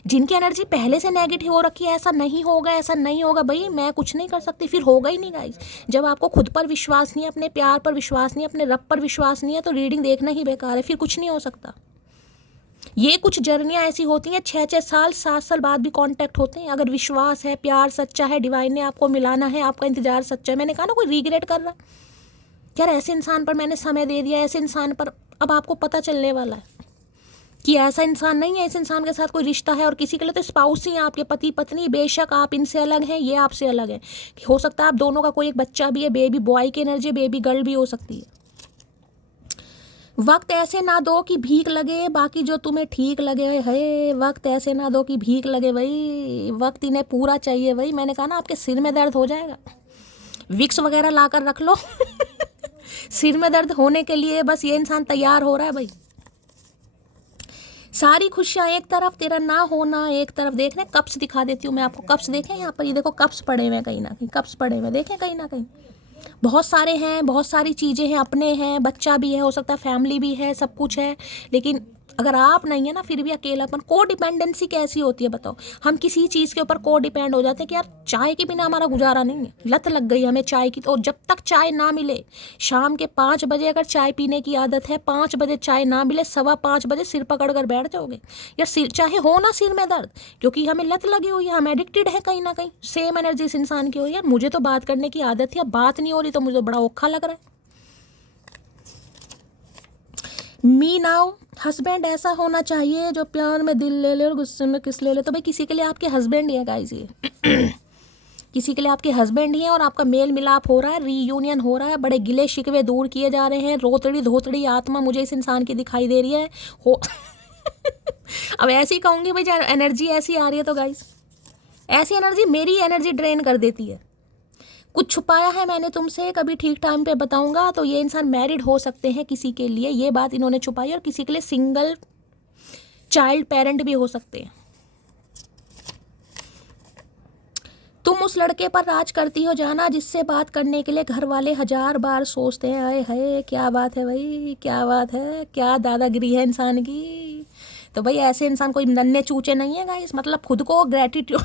जिनकी एनर्जी पहले से नेगेटिव हो रखी है, ऐसा नहीं होगा, ऐसा नहीं होगा, भाई मैं कुछ नहीं कर सकती, फिर होगा ही नहीं गाइस। जब आपको खुद पर विश्वास नहीं है, अपने प्यार पर विश्वास नहीं है, अपने रब पर विश्वास नहीं है, तो रीडिंग देखना ही बेकार है, फिर कुछ नहीं हो सकता। ये कुछ जर्नियाँ ऐसी होती हैं 6-6 साल 7 साल बाद भी कांटेक्ट होते हैं। अगर विश्वास है, प्यार सच्चा है, डिवाइन ने आपको मिलाना है, आपका इंतजार सच्चा है। मैंने कहा ना कोई रिग्रेट कर रहा यार, ऐसे इंसान पर मैंने समय दे दिया, ऐसे इंसान पर अब आपको पता चलने वाला है कि ऐसा इंसान नहीं है, इस इंसान के साथ कोई रिश्ता है। और किसी के लिए तो स्पाउस ही हैं, आपके पति पत्नी। बेशक आप इनसे अलग हैं, ये आपसे अलग है, हो सकता है आप दोनों का कोई एक बच्चा भी है, बेबी बॉय की एनर्जी, बेबी गर्ल भी हो सकती है। वक्त ऐसे ना दो कि भीख लगे, बाकी जो तुम्हें ठीक लगे है। वक्त ऐसे ना दो कि भीख लगे भाई, वक्त इन्हें पूरा चाहिए भाई। मैंने कहा ना आपके सिर में दर्द हो जाएगा, विक्स वगैरह ला कर रख लो सिर में दर्द होने के लिए बस ये इंसान तैयार हो रहा है भाई। सारी खुशियाँ एक तरफ, तेरा ना होना एक तरफ। देख रहे कप्स दिखा देती हूँ मैं आपको, कप्स देखें यहाँ पर, ये देखो कप्स पड़े हुए हैं कहीं ना कहीं, कप्स पड़े हुए देखें कहीं ना कहीं, बहुत सारे हैं, बहुत सारी चीज़ें हैं, अपने हैं, बच्चा भी है, हो सकता है फैमिली भी है, सब कुछ है। लेकिन अगर आप नहीं है ना, फिर भी अकेलापन। को डिपेंडेंसी कैसी होती है बताओ। हम किसी चीज़ के ऊपर को डिपेंड हो जाते हैं कि यार चाय के बिना हमारा गुजारा नहीं है, लत लग गई हमें चाय की। तो जब तक चाय ना मिले, शाम के 5 बजे अगर चाय पीने की आदत है, 5 बजे चाय ना मिले, 5:15 बजे सिर पकड़ कर बैठ जाओगे यार। सिर चाहे हो ना सिर में दर्द, क्योंकि हमें लत लगी हुई है, हम एडिक्टेड है कहीं ना कहीं। सेम एनर्जी इस इंसान की हो रही है। मुझे तो बात करने की आदत है, अब बात नहीं हो रही तो मुझे बड़ा औखा लग रहा है। मी नाउ, हस्बैंड ऐसा होना चाहिए जो प्यार में दिल ले ले और गुस्से में किस ले ले। तो भाई किसी के लिए आपके हस्बैंड ही है गाइस, ये किसी के लिए आपके हस्बैंड ही है और आपका मेल मिलाप हो रहा है, रीयूनियन हो रहा है, बड़े गिले शिकवे दूर किए जा रहे हैं। रोतड़ी धोतड़ी आत्मा मुझे इस इंसान की दिखाई दे रही है हो अब ऐसी कहूँगी भाई, एनर्जी ऐसी आ रही है तो गाइस, ऐसी एनर्जी मेरी एनर्जी ड्रेन कर देती है। कुछ छुपाया है मैंने तुमसे, कभी ठीक टाइम पे बताऊंगा। तो ये इंसान मैरिड हो सकते हैं किसी के लिए, ये बात इन्होंने छुपाई, और किसी के लिए सिंगल चाइल्ड पेरेंट भी हो सकते हैं। तुम उस लड़के पर राज करती हो जाना, जिससे बात करने के लिए घर वाले 1000 बार सोचते हैं। आए है क्या बात है भाई, क्या बात है, क्या दादागिरी है इंसान की। तो भाई ऐसे इंसान कोई नन्हे चूचे नहीं है गाइस, मतलब खुद को ग्रेटिट्यूड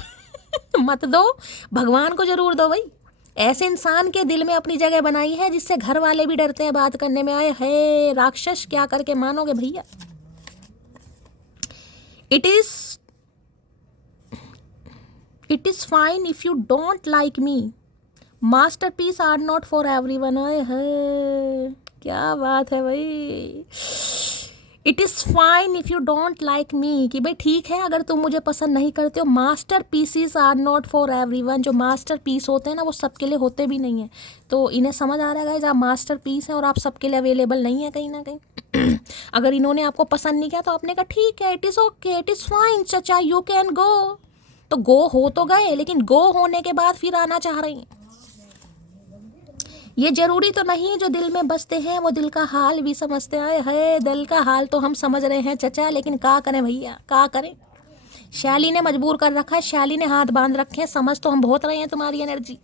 मत दो, भगवान को जरूर दो भाई। ऐसे इंसान के दिल में अपनी जगह बनाई है जिससे घर वाले भी डरते हैं बात करने में। आए है राक्षस, क्या करके मानोगे भैया। It is fine if you don't like me, masterpiece are not for everyone. आए है क्या बात है भाई। It is fine if you don't like me, कि भाई ठीक है अगर तुम मुझे पसंद नहीं करते हो। Masterpieces are not for everyone, जो मास्टर पीस होते हैं ना वो सबके लिए होते भी नहीं हैं। तो इन्हें समझ आ रहा है गाइस, आप मास्टर पीस हैं और आप सबके लिए अवेलेबल नहीं है कहीं ना कहीं अगर इन्होंने आपको पसंद नहीं किया तो आपने कहा ठीक है, it is okay, it is fine चचा, यू कैन गो। तो गो हो तो गए, लेकिन गो होने के बाद फिर आना चाह रही हैं। ये जरूरी तो नहीं जो दिल में बसते हैं वो दिल का हाल भी समझते हैं। है दिल का हाल तो हम समझ रहे हैं चचा, लेकिन क्या करें भैया, क्या करें। शैली ने मजबूर कर रखा है, शैली ने हाथ बांध रखे हैं। समझ तो हम बहुत रहे हैं तुम्हारी एनर्जी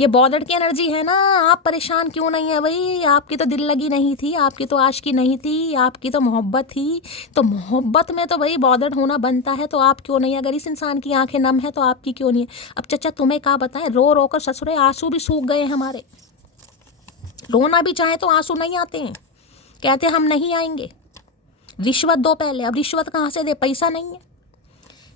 ये बॉर्डर की एनर्जी है ना। आप परेशान क्यों नहीं है भाई, आपकी तो दिल लगी नहीं थी, आपकी तो आशिकी नहीं थी, आपकी तो मोहब्बत थी। तो मोहब्बत में तो भाई बॉर्डर होना बनता है, तो आप क्यों नहीं। अगर इस इंसान की आंखें नम है तो आपकी क्यों नहीं है। अब चचा तुम्हें क्या बताएं, रो रो कर ससुरे आंसू भी सूख गए हमारे। रोना भी चाहे तो आंसू नहीं आते हैं, कहते हम नहीं आएंगे। रिश्वत दो पहले, अब रिश्वत कहाँ से दे, पैसा नहीं है।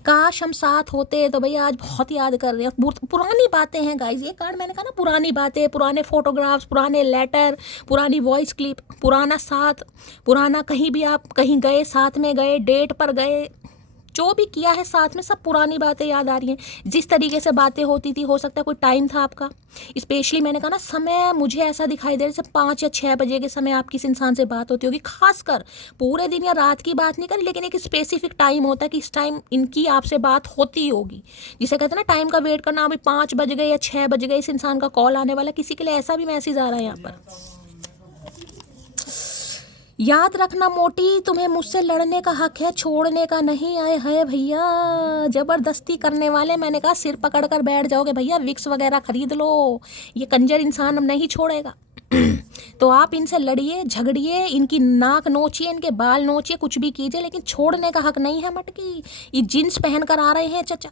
काश हम साथ होते, तो भैया आज बहुत याद कर रहे हैं। पुरानी बातें हैं गाइज, ये कार्ड मैंने कहा ना, पुरानी बातें, पुराने फोटोग्राफ्स, पुराने लेटर, पुरानी वॉइस क्लिप, पुराना साथ, पुराना कहीं भी आप कहीं गए, साथ में गए, डेट पर गए, जो भी किया है साथ में, सब पुरानी बातें याद आ रही हैं। जिस तरीके से बातें होती थी, हो सकता है कोई टाइम था आपका, स्पेशली मैंने कहा ना समय, मुझे ऐसा दिखाई दे रहा है जैसे 5 या 6 बजे के समय आप किसी इंसान से बात होती होगी। खासकर पूरे दिन या रात की बात नहीं करी, लेकिन एक स्पेसिफिक टाइम होता है कि इस टाइम इनकी आपसे बात होती होगी। जिसे कहते हैं ना टाइम का वेट करना, अभी 5 बज गए या 6 बज गए, इस इंसान का कॉल आने वाला, किसी के लिए ऐसा भी मैसेज आ रहा है यहाँ पर। याद रखना मोटी, तुम्हें मुझसे लड़ने का हक है, छोड़ने का नहीं। आए है भैया, ज़बरदस्ती करने वाले, मैंने कहा सिर पकड़ कर बैठ जाओगे भैया, विक्स वगैरह खरीद लो, ये कंजर इंसान नहीं छोड़ेगा। तो आप इनसे लड़िए, झगड़िए, इनकी नाक नोचिए, इनके बाल नोचिए, कुछ भी कीजिए, लेकिन छोड़ने का हक नहीं है मटकी। ये जीन्स पहन कर आ रहे हैं चचा।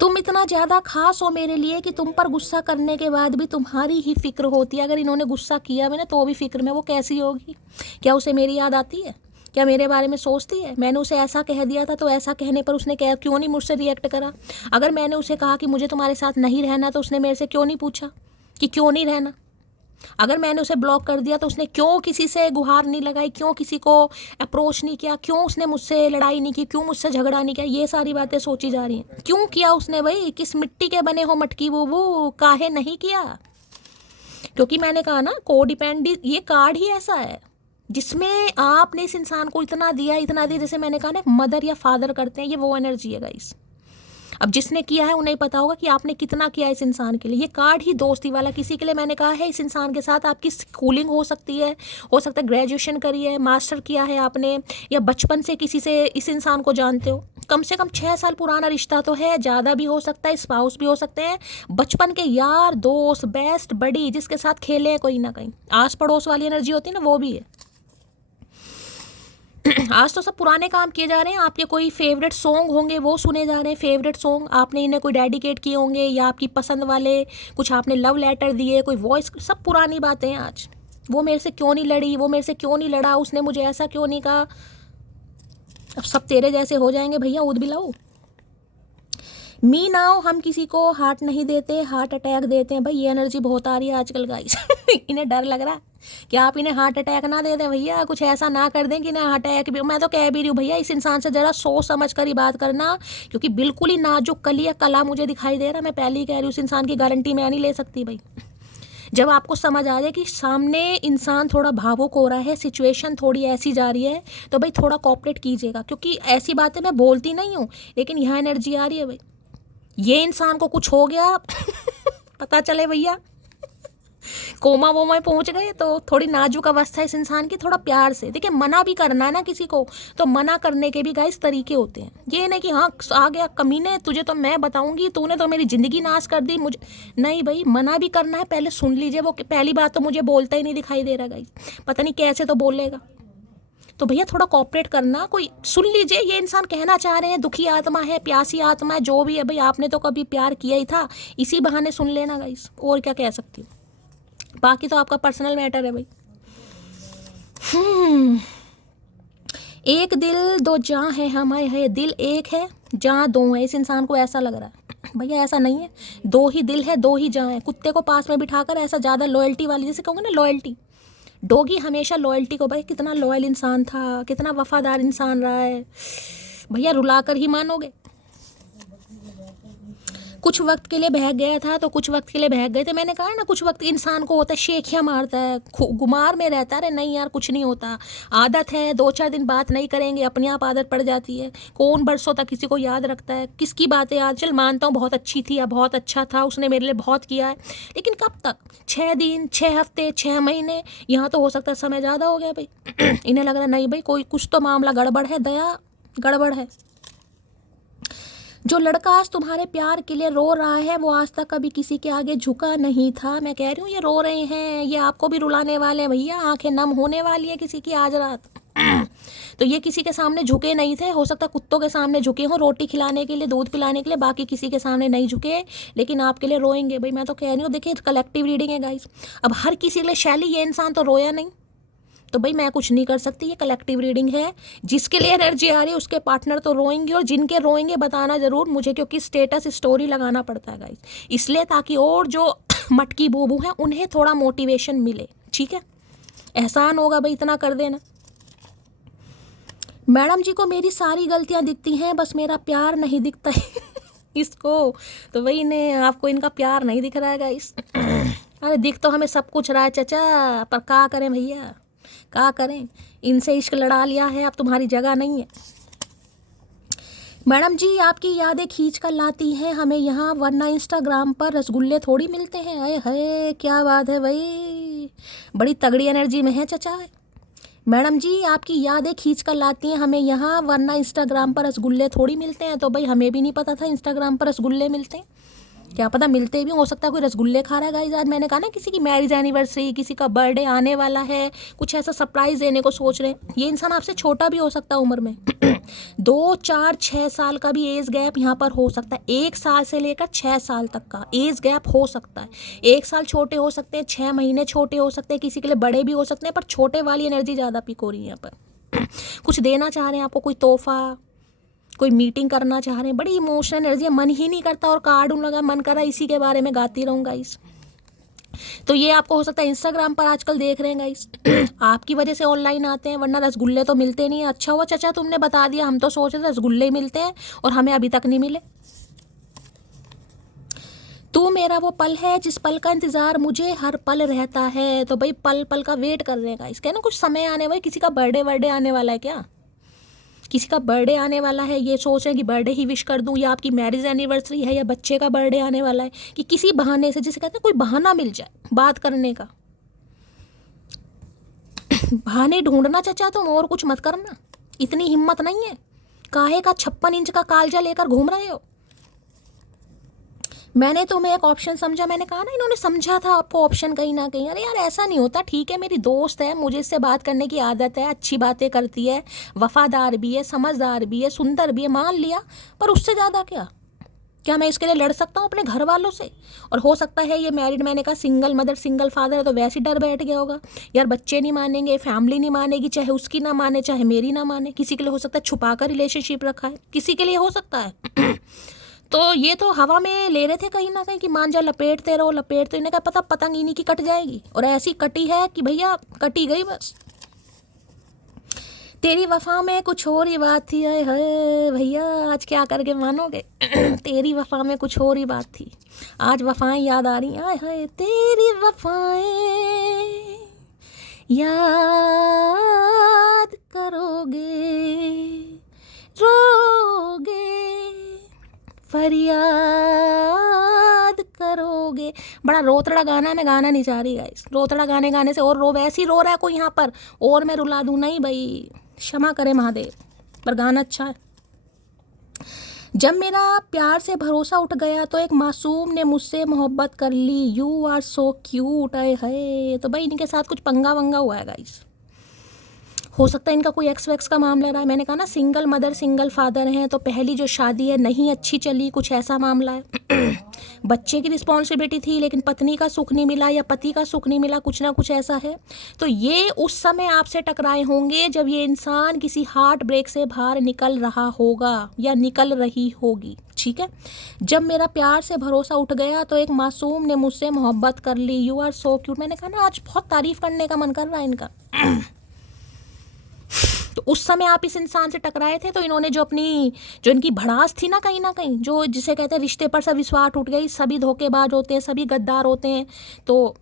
तुम इतना ज़्यादा खास हो मेरे लिए कि तुम पर गुस्सा करने के बाद भी तुम्हारी ही फिक्र होती है। अगर इन्होंने गुस्सा किया मैंने तो भी फिक्र में, वो कैसी होगी? क्या उसे मेरी याद आती है? क्या मेरे बारे में सोचती है? मैंने उसे ऐसा कह दिया था, तो ऐसा कहने पर उसने क्यों नहीं मुझसे रिएक्ट करा? अगर मैंने उसे कहा कि मुझे तुम्हारे साथ नहीं रहना, तो उसने मेरे से क्यों नहीं पूछा कि क्यों नहीं रहना? अगर मैंने उसे ब्लॉक कर दिया, तो उसने क्यों किसी से गुहार नहीं लगाई, क्यों किसी को अप्रोच नहीं किया, क्यों उसने मुझसे लड़ाई नहीं की, क्यों मुझसे झगड़ा नहीं किया? ये सारी बातें सोची जा रही हैं। क्यों किया उसने भाई? किस मिट्टी के बने हो मटकी वो काहे नहीं किया? क्योंकि मैंने कहा ना, कोडिपेंडेंट, ये कार्ड ही ऐसा है जिसमें आपने इस इंसान को इतना दिया, जैसे मैंने कहा ना मदर या फादर करते हैं, ये वो एनर्जी है गाइस। अब जिसने किया है उन्हें पता होगा कि आपने कितना किया इस इंसान के लिए। ये कार्ड ही दोस्ती वाला किसी के लिए मैंने कहा है, इस इंसान के साथ आपकी स्कूलिंग हो सकती है, हो सकता है ग्रेजुएशन करी है, मास्टर किया है आपने, या बचपन से किसी से इस इंसान को जानते हो। कम से कम 6 साल पुराना रिश्ता तो है, ज़्यादा भी हो सकता है, स्पाउस भी हो सकते हैं, बचपन के यार दोस्त, बेस्ट बडी, जिसके साथ खेले हैं कोई ना कहीं, आस पड़ोस वाली एनर्जी होती है ना, वो भी है। आज तो सब पुराने काम किए जा रहे हैं। आपके कोई फेवरेट सॉन्ग होंगे, वो सुने जा रहे हैं। फेवरेट सॉन्ग आपने इन्हें कोई डेडिकेट किए होंगे, या आपकी पसंद वाले कुछ आपने लव लेटर दिए, कोई वॉइस, सब पुरानी बातें हैं आज। वो मेरे से क्यों नहीं लड़ी, वो मेरे से क्यों नहीं लड़ा, उसने मुझे ऐसा क्यों नहीं कहा। अब सब तेरे जैसे हो जाएंगे भैया, ऊद बिलाओ। मी नाउ, हम किसी को हार्ट नहीं देते, हार्ट अटैक देते हैं। भाई ये एनर्जी बहुत आ रही है आजकल गाइस। इन्हें डर लग रहा है कि आप इन्हें हार्ट अटैक ना दे दें भैया, कुछ ऐसा ना कर दें कि इन्हें हार्ट अटैक भी। मैं तो कह भी रही हूँ भैया, इस इंसान से ज़रा सोच समझ कर ही बात करना, क्योंकि बिल्कुल ही नाजुक कली या कला मुझे दिखाई दे रहा है। मैं पहले ही कह रही हूँ, उस इंसान की गारंटी मैं नहीं ले सकती भाई। जब आपको समझ आ जाए कि सामने इंसान थोड़ा भावुक हो रहा है, सिचुएशन थोड़ी ऐसी जा रही है, तो भाई थोड़ा कोऑपरेट कीजिएगा। क्योंकि ऐसी बातें मैं बोलती नहीं हूँ, लेकिन यहाँ एनर्जी आ रही है भाई, ये इंसान को कुछ हो गया। पता चले भैया कोमा वोमा में पहुंच गए, तो थोड़ी नाजुक अवस्था है इस इंसान की। थोड़ा प्यार से देखिए, मना भी करना है ना किसी को, तो मना करने के भी गाइस तरीके होते हैं। ये नहीं कि हाँ आ गया कमीने, तुझे तो मैं बताऊंगी, तूने तो मेरी ज़िंदगी नाश कर दी। मुझे नहीं भाई, मना भी करना है, पहले सुन लीजिए। वो पहली बात तो मुझे बोलता ही नहीं दिखाई दे रहा गाइस, पता नहीं कैसे तो बोलेगा। तो भैया थोड़ा कोऑपरेट करना, कोई सुन लीजिए। ये इंसान कहना चाह रहे हैं, दुखी आत्मा है, प्यासी आत्मा है, जो भी है भाई, आपने तो कभी प्यार किया ही था, इसी बहाने सुन लेना गाइस, और क्या कह सकती हूँ। बाकी तो आपका पर्सनल मैटर है भाई। एक दिल दो जान है हमारे, है दिल एक है जहाँ दो है। इस इंसान को ऐसा लग रहा है भैया, ऐसा नहीं है, 2 ही दिल है, 2 ही जहाँ है। कुत्ते को पास में बिठाकर ऐसा ज़्यादा लॉयल्टी वाली, जैसे कहूँगे ना लॉयल्टी, डॉगी हमेशा लॉयल्टी को, भाई कितना लॉयल इंसान था, कितना वफादार इंसान रहा है भैया, रुलाकर ही मानोगे। कुछ वक्त के लिए बहक गया था, तो कुछ वक्त के लिए बहक गए थे। मैंने कहा ना, कुछ वक्त इंसान को होता है, शेखियाँ मारता है, गुमार में रहता है। अरे नहीं यार, कुछ नहीं होता, आदत है, 2-4 दिन बात नहीं करेंगे, अपने आप आदत पड़ जाती है। कौन बरसों तक किसी को याद रखता है? किसकी बातें याद? चल मानता हूँ बहुत अच्छी थी या बहुत अच्छा था, उसने मेरे लिए बहुत किया है, लेकिन कब तक? 6 दिन, 6 हफ्ते, 6 महीने, यहाँ तो हो सकता है समय ज़्यादा हो गया भाई। इन्हें लग रहा है नहीं भाई, कोई कुछ तो मामला गड़बड़ है, दया गड़बड़ है। जो लड़का आज तुम्हारे प्यार के लिए रो रहा है, वो आज तक कभी किसी के आगे झुका नहीं था। मैं कह रही हूँ, ये रो रहे हैं, ये आपको भी रुलाने वाले हैं भैया, आंखें नम होने वाली है किसी की आज रात। तो ये किसी के सामने झुके नहीं थे, हो सकता है कुत्तों के सामने झुके हों, रोटी खिलाने के लिए, दूध पिलाने के लिए, बाकी किसी के सामने नहीं झुके, लेकिन आपके लिए रोएंगे भाई। मैं तो कह रही हूँ, देखिए कलेक्टिव रीडिंग है गाइस। अब हर किसी के लिए शैली, ये इंसान तो रोया नहीं, तो भाई मैं कुछ नहीं कर सकती, ये कलेक्टिव रीडिंग है। जिसके लिए एनर्जी आ रही है उसके पार्टनर तो रोएंगे, और जिनके रोएंगे बताना ज़रूर मुझे, क्योंकि स्टेटस स्टोरी लगाना पड़ता है गाइस, इसलिए ताकि और जो मटकी बोबू हैं उन्हें थोड़ा मोटिवेशन मिले, ठीक है। एहसान होगा भाई इतना कर देना। मैडम जी को मेरी सारी गलतियां दिखती हैं, बस मेरा प्यार नहीं दिखता है इसको। तो भाई इन्हें, आपको इनका प्यार नहीं दिख रहा है गाइस। अरे दिख तो हमें सब कुछ रहा है चाचा, पर क्या करें भैया, क्या करें, इनसे इश्क लड़ा लिया है, अब तुम्हारी जगह नहीं है। मैडम जी आपकी यादें खींच कर लाती हैं हमें यहाँ, वरना इंस्टाग्राम पर रसगुल्ले थोड़ी मिलते हैं। अरे है क्या बात है भाई, बड़ी तगड़ी एनर्जी में है चाचा। मैडम जी आपकी यादें खींच कर लाती हैं हमें यहाँ, वरना इंस्टाग्राम पर रसगुल्ले थोड़ी मिलते हैं। तो भाई हमें भी नहीं पता था इंस्टाग्राम पर रसगुल्ले मिलते हैं, क्या पता मिलते भी हो सकता है कोई रसगुल्ले खा रहा है गाइस। आज मैंने कहा ना किसी की मैरिज एनिवर्सरी, किसी का बर्थडे आने वाला है, कुछ ऐसा सरप्राइज देने को सोच रहे हैं। ये इंसान आपसे छोटा भी हो सकता है उम्र में 2, 4, 6 साल का भी एज गैप यहाँ पर हो सकता है। 1 साल से लेकर 6 साल तक का एज गैप हो सकता है। 1 साल छोटे हो सकते हैं, 6 महीने छोटे हो सकते हैं, किसी के लिए बड़े भी हो सकते हैं, पर छोटे वाली एनर्जी ज़्यादा पिक हो रही है यहाँ पर। कुछ देना चाह रहे हैं आपको, कोई तोहफा, कोई मीटिंग करना चाह रहे हैं, बड़ी इमोशनल एनर्जी है, मन ही नहीं करता और कार्ड लगा, मन कर रहा है इसी के बारे में गाती रहूँ गाइस। तो ये आपको हो सकता है इंस्टाग्राम पर आजकल देख रहे हैं गाइस आपकी वजह से ऑनलाइन आते हैं, वरना रसगुल्ले तो मिलते नहीं है। अच्छा हुआ चाचा तुमने बता दिया, हम तो सोच रहे थे रसगुल्ले ही मिलते हैं और हमें अभी तक नहीं मिले। तू मेरा वो पल है जिस पल का इंतजार मुझे हर पल रहता है। तो भाई पल पल का वेट कर रहे हैं गाइस, कहना कुछ समय आने वाला, किसी का बर्थडे आने वाला है क्या, किसी का बर्थडे आने वाला है, ये सोच रहे हैं कि बर्थडे ही विश कर दूं, या आपकी मैरिज एनिवर्सरी है, या बच्चे का बर्थडे आने वाला है, कि किसी बहाने से, जिसे कहते हैं कोई बहाना मिल जाए बात करने का। बहाने ढूंढना चाचा तुम, और कुछ मत करना, इतनी हिम्मत नहीं है। काहे का 56 इंच का कालजा लेकर घूम रहे हो। मैंने तुम्हें एक ऑप्शन समझा, मैंने कहा ना इन्होंने समझा था आपको ऑप्शन कहीं ना कहीं। अरे यार ऐसा नहीं होता, ठीक है मेरी दोस्त है, मुझे इससे बात करने की आदत है, अच्छी बातें करती है, वफादार भी है, समझदार भी है, सुंदर भी है, मान लिया, पर उससे ज़्यादा क्या मैं इसके लिए लड़ सकता हूँ अपने घर वालों से। और हो सकता है ये मैरिड, मैंने कहा सिंगल मदर सिंगल फादर है, तो वैसे ही डर बैठ गया होगा यार, बच्चे नहीं मानेंगे, फैमिली नहीं मानेगी, चाहे उसकी ना माने चाहे मेरी ना माने। किसी के लिए हो सकता है छुपा कर रिलेशनशिप रखा है, किसी के लिए हो सकता है तो ये तो हवा में ले रहे थे कहीं ना कहीं कि मांझा लपेटते रहो लपेटते, इन्हें क्या पता पतंग इन्हीं की कट जाएगी, और ऐसी कटी है कि भैया कटी गई बस। तेरी वफा में कुछ और ही बात थी, अरे है भैया आज क्या करके मानोगे तेरी वफा में कुछ और ही बात थी, आज वफाएं याद आ रही, आए हाय तेरी वफाएं याद करोगे, रोगे, फरियाद करोगे। बड़ा रोतड़ा गाना, मैं गाना नहीं चाह रही गाइस, रोतड़ा गाने से और वैसे ही रो रहा है कोई यहाँ पर, और मैं रुला दूँ, नहीं भाई क्षमा करे महादेव, पर गाना अच्छा है। जब मेरा प्यार से भरोसा उठ गया तो एक मासूम ने मुझसे मोहब्बत कर ली, यू आर सो क्यूट, आए है। तो भाई इनके साथ कुछ पंगा वंगा हुआ है गाइस, हो सकता है इनका कोई एक्स वैक्स का मामला रहा है। मैंने कहा ना सिंगल मदर सिंगल फादर हैं, तो पहली जो शादी है नहीं अच्छी चली, कुछ ऐसा मामला है बच्चे की रिस्पॉन्सिबिलिटी थी लेकिन पत्नी का सुख नहीं मिला, या पति का सुख नहीं मिला, कुछ ना कुछ ऐसा है। तो ये उस समय आपसे टकराए होंगे जब ये इंसान किसी हार्ट ब्रेक से बाहर निकल रहा होगा या निकल रही होगी, ठीक है। जब मेरा प्यार से भरोसा उठ गया तो एक मासूम ने मुझसे मोहब्बत कर ली, यू आर सो क्यूट। मैंने कहा ना आज बहुत तारीफ करने का मन कर रहा है इनका तो उस समय आप इस इंसान से टकराए थे, तो इन्होंने जो इनकी भड़ास थी ना कहीं जो जिसे कहते हैं रिश्ते पर सब विश्वास टूट गई, सभी धोखेबाज होते हैं, सभी गद्दार होते हैं, तो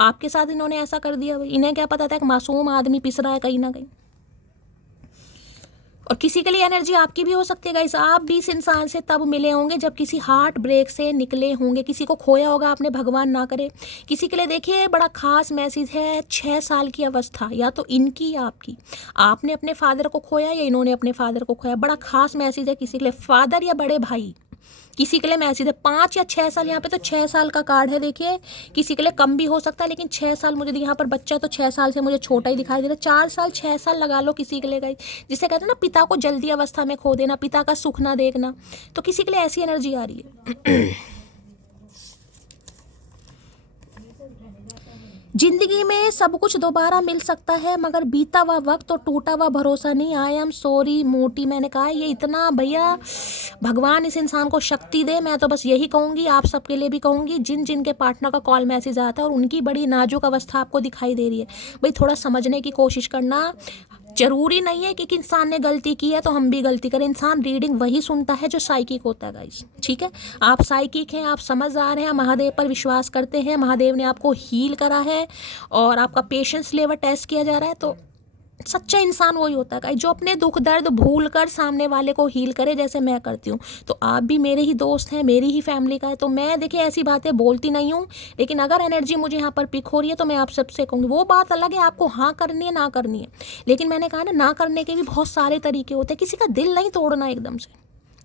आपके साथ इन्होंने ऐसा कर दिया। इन्हें क्या पता था कि मासूम आदमी पिस रहा है कहीं ना कहीं। और किसी के लिए एनर्जी आपकी भी हो सकती है गाइस, आप भी इस इंसान से तब मिले होंगे जब किसी हार्ट ब्रेक से निकले होंगे, किसी को खोया होगा आपने, भगवान ना करे। किसी के लिए देखिए बड़ा खास मैसेज है, 6 साल की अवस्था, या तो इनकी या आपकी, आपने अपने फादर को खोया या इन्होंने अपने फादर को खोया, बड़ा खास मैसेज है किसी के लिए, फादर या बड़े भाई, किसी के लिए मैसेज है 5 या 6 साल। यहाँ पे तो 6 साल का कार्ड है, देखिए किसी के लिए कम भी हो सकता है, लेकिन 6 साल मुझे यहाँ पर बच्चा तो 6 साल से मुझे छोटा ही दिखाई दे रहा है। 4 साल 6 साल लगा लो किसी के लिए गाइस, जिसे कहते हैं ना पिता को जल्दी अवस्था में खो देना, पिता का सुख ना देखना, तो किसी के लिए ऐसी एनर्जी आ रही है जिंदगी में सब कुछ दोबारा मिल सकता है, मगर बीता हुआ वक्त और टूटा हुआ भरोसा नहीं। आई एम सॉरी मोटी, मैंने कहा ये इतना, भैया भगवान इस इंसान को शक्ति दे। मैं तो बस यही कहूँगी, आप सबके लिए भी कहूँगी, जिन जिन के पार्टनर का कॉल मैसेज आता है और उनकी बड़ी नाजुक अवस्था आपको दिखाई दे रही है, भाई थोड़ा समझने की कोशिश करना। जरूरी नहीं है कि इंसान ने गलती की है तो हम भी गलती करें। इंसान रीडिंग वही सुनता है जो साइकिक होता है गाइस, ठीक है। आप साइकिक हैं, आप समझदार हैं, महादेव पर विश्वास करते हैं, महादेव ने आपको हील करा है और आपका पेशेंस लेवल टेस्ट किया जा रहा है, तो सच्चा इंसान वही होता है गाइस जो अपने दुख दर्द भूल कर सामने वाले को हील करे, जैसे मैं करती हूँ। तो आप भी मेरे ही दोस्त हैं, मेरी ही फैमिली का है, तो मैं देखिए ऐसी बातें बोलती नहीं हूँ, लेकिन अगर एनर्जी मुझे यहाँ पर पिक हो रही है तो मैं आप सबसे कहूँगी। वो बात अलग है आपको हाँ करनी है ना करनी है, लेकिन मैंने कहा ना करने के भी बहुत सारे तरीके होते हैं। किसी का दिल नहीं तोड़ना एकदम से।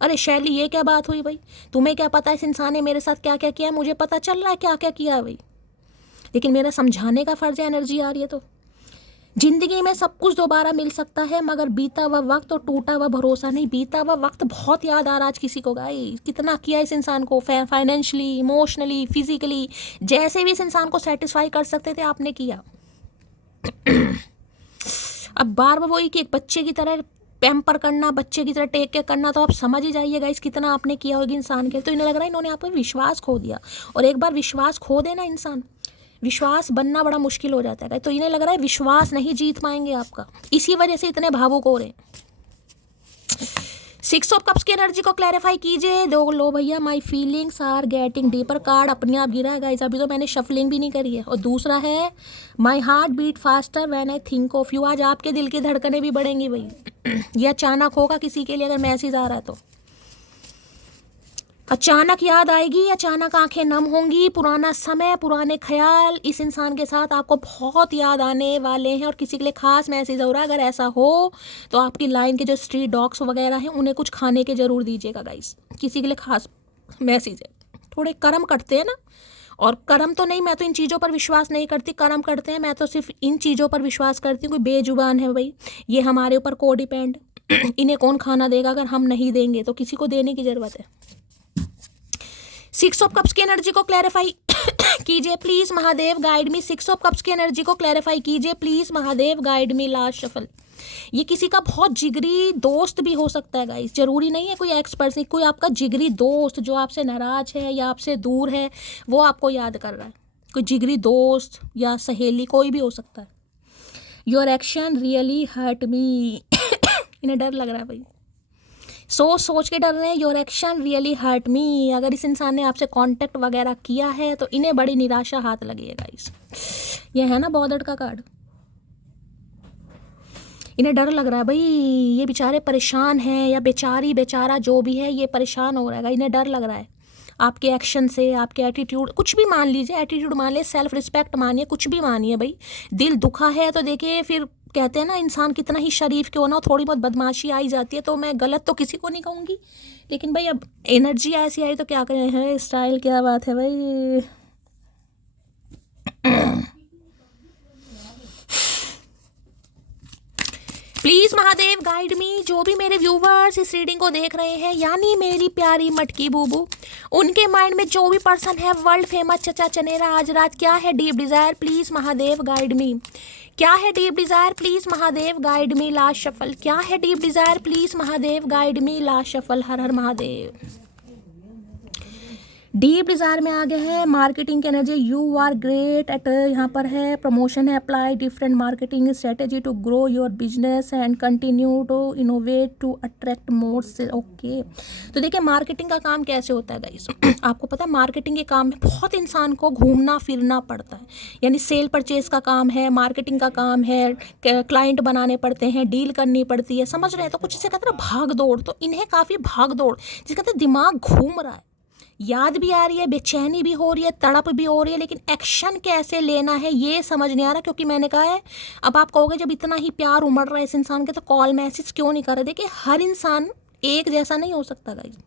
अरे शैली ये क्या बात हुई भाई, तुम्हें क्या पता इस इंसान ने मेरे साथ क्या क्या किया है, मुझे पता चल रहा है क्या क्या किया है भाई, लेकिन मेरा समझाने का फर्ज है। एनर्जी आ रही है तो जिंदगी में सब कुछ दोबारा मिल सकता है, मगर बीता हुआ वक्त और टूटा हुआ भरोसा नहीं। बीता हुआ वक्त बहुत याद आ रहा आज किसी को गाइस, कितना किया इस इंसान को, फाइनेंशियली, इमोशनली, फिजिकली, जैसे भी इस इंसान को सेटिस्फाई कर सकते थे आपने किया। अब बार बार वही कि एक बच्चे की तरह पैम्पर करना, बच्चे की तरह टेक केयर करना, तो आप समझ ही जाइए गाइस कितना आपने किया होगा इंसान के। तो इन्हें लग रहा है इन्होंने आप पर विश्वास खो दिया, और एक बार विश्वास खो देना इंसान, विश्वास बनना बड़ा मुश्किल हो जाता है। तो इन्हें लग रहा है विश्वास नहीं जीत पाएंगे आपका, इसी वजह से इतने भावुक हो रहे हैं। 6 ऑफ कप्स की एनर्जी को क्लैरिफाई कीजिए। दो लो भैया, my feelings are getting deeper, card अपने आप गिरा है गाइस, अभी तो मैंने शफलिंग भी नहीं करी है। और दूसरा है my heart beat faster when I think of you, आज आपके दिल की धड़कनें भी बढ़ेंगी भाई। ये अचानक होगा किसी के लिए अगर मैसेज आ रहा है तो, अचानक याद आएगी, अचानक आंखें नम होंगी, पुराना समय, पुराने ख्याल इस इंसान के साथ आपको बहुत याद आने वाले हैं। और किसी के लिए खास मैसेज हो रहा है, अगर ऐसा हो तो आपकी लाइन के जो स्ट्रीट डॉग्स वगैरह हैं उन्हें कुछ खाने के जरूर दीजिएगा गाइस, किसी के लिए खास मैसेज है। थोड़े कर्म करते हैं ना, और कर्म तो नहीं, मैं तो इन चीज़ों पर विश्वास नहीं करती, कर्म करते हैं, मैं तो सिर्फ इन चीज़ों पर विश्वास करती हूँ। कोई बेजुबान है भाई, ये हमारे ऊपर को डिपेंड, इन्हें कौन खाना देगा, अगर हम नहीं देंगे तो किसी को देने की ज़रूरत है। 6 ऑफ कप्स की एनर्जी को क्लैरिफाई कीजिए please Mahadev, guide me. 6 of cups की एनर्जी को क्लैरिफाई कीजिए please Mahadev, guide me. Last shuffle, ये किसी का बहुत जिगरी दोस्त भी हो सकता है गाइस, जरूरी नहीं है कोई एक्स पर्सन, कोई आपका जिगरी दोस्त जो आपसे नाराज है या आपसे दूर है, वो आपको याद कर रहा है। कोई जिगरी दोस्त या सहेली कोई भी हो सकता है। Your action really hurt me, इन्हें डर लग रहा है भाई, सोच के डर रहे हैं। Your action really hurt me, अगर इस इंसान ने आपसे कांटेक्ट वगैरह किया है तो इन्हें बड़ी निराशा हाथ लगी है गाइस। ये है ना बॉदर्ड का कार्ड, इन्हें डर लग रहा है भाई, ये बेचारे परेशान हैं, या बेचारी बेचारा जो भी है ये परेशान हो रहा है, इन्हें डर लग रहा है आपके एक्शन से, आपके एटीट्यूड, कुछ भी मान लीजिए, एटीट्यूड मान लीजिए, सेल्फ रिस्पेक्ट मानिए, कुछ भी मानिए भाई। दिल दुखा है तो देखिए, फिर कहते हैं ना इंसान कितना ही शरीफ क्यों ना हो, थोड़ी बहुत बदमाशी आई जाती है। तो मैं गलत तो किसी को नहीं कहूँगी, लेकिन भाई अब एनर्जी ऐसी आई तो क्या करें, है स्टाइल, क्या बात है भाई। प्लीज महादेव गाइड मी, जो भी मेरे व्यूवर्स इस रीडिंग को देख रहे हैं, यानी मेरी प्यारी मटकी बूबू, उनके माइंड में जो भी पर्सन है वर्ल्ड फेमस चचा चनेरा आज रात, क्या है deep desire, please Mahadev guide me. क्या है deep desire, please Mahadev guide me. Last shuffle, क्या है deep desire, please Mahadev guide me. Last shuffle, Har Har Mahadev. Deep desire में आगे है मार्केटिंग की energy, you are great at, यहाँ पर है प्रमोशन है, apply different marketing strategy to grow your business and continue to innovate to attract more से। Okay, तो देखिए मार्केटिंग का काम कैसे होता है गाइस, आपको पता है मार्केटिंग के काम में बहुत इंसान को घूमना फिरना पड़ता है, यानी सेल परचेज का काम है, मार्केटिंग का काम है, क्लाइंट बनाने पड़ते हैं, डील करनी पड़ती है, समझ रहे हैं। तो कुछ इसे कहते हैं भाग दौड़, तो इन्हें काफ़ी भाग दौड़, जिसे कहते हैं दिमाग घूम रहा है, याद भी आ रही है, बेचैनी भी हो रही है, तड़प भी हो रही है, लेकिन एक्शन कैसे लेना है ये समझ नहीं आ रहा। क्योंकि मैंने कहा है, अब आप कहोगे जब इतना ही प्यार उमड़ रहा है इस इंसान के तो कॉल मैसेज क्यों नहीं कर रहे। देखिए हर इंसान एक जैसा नहीं हो सकता गाइस,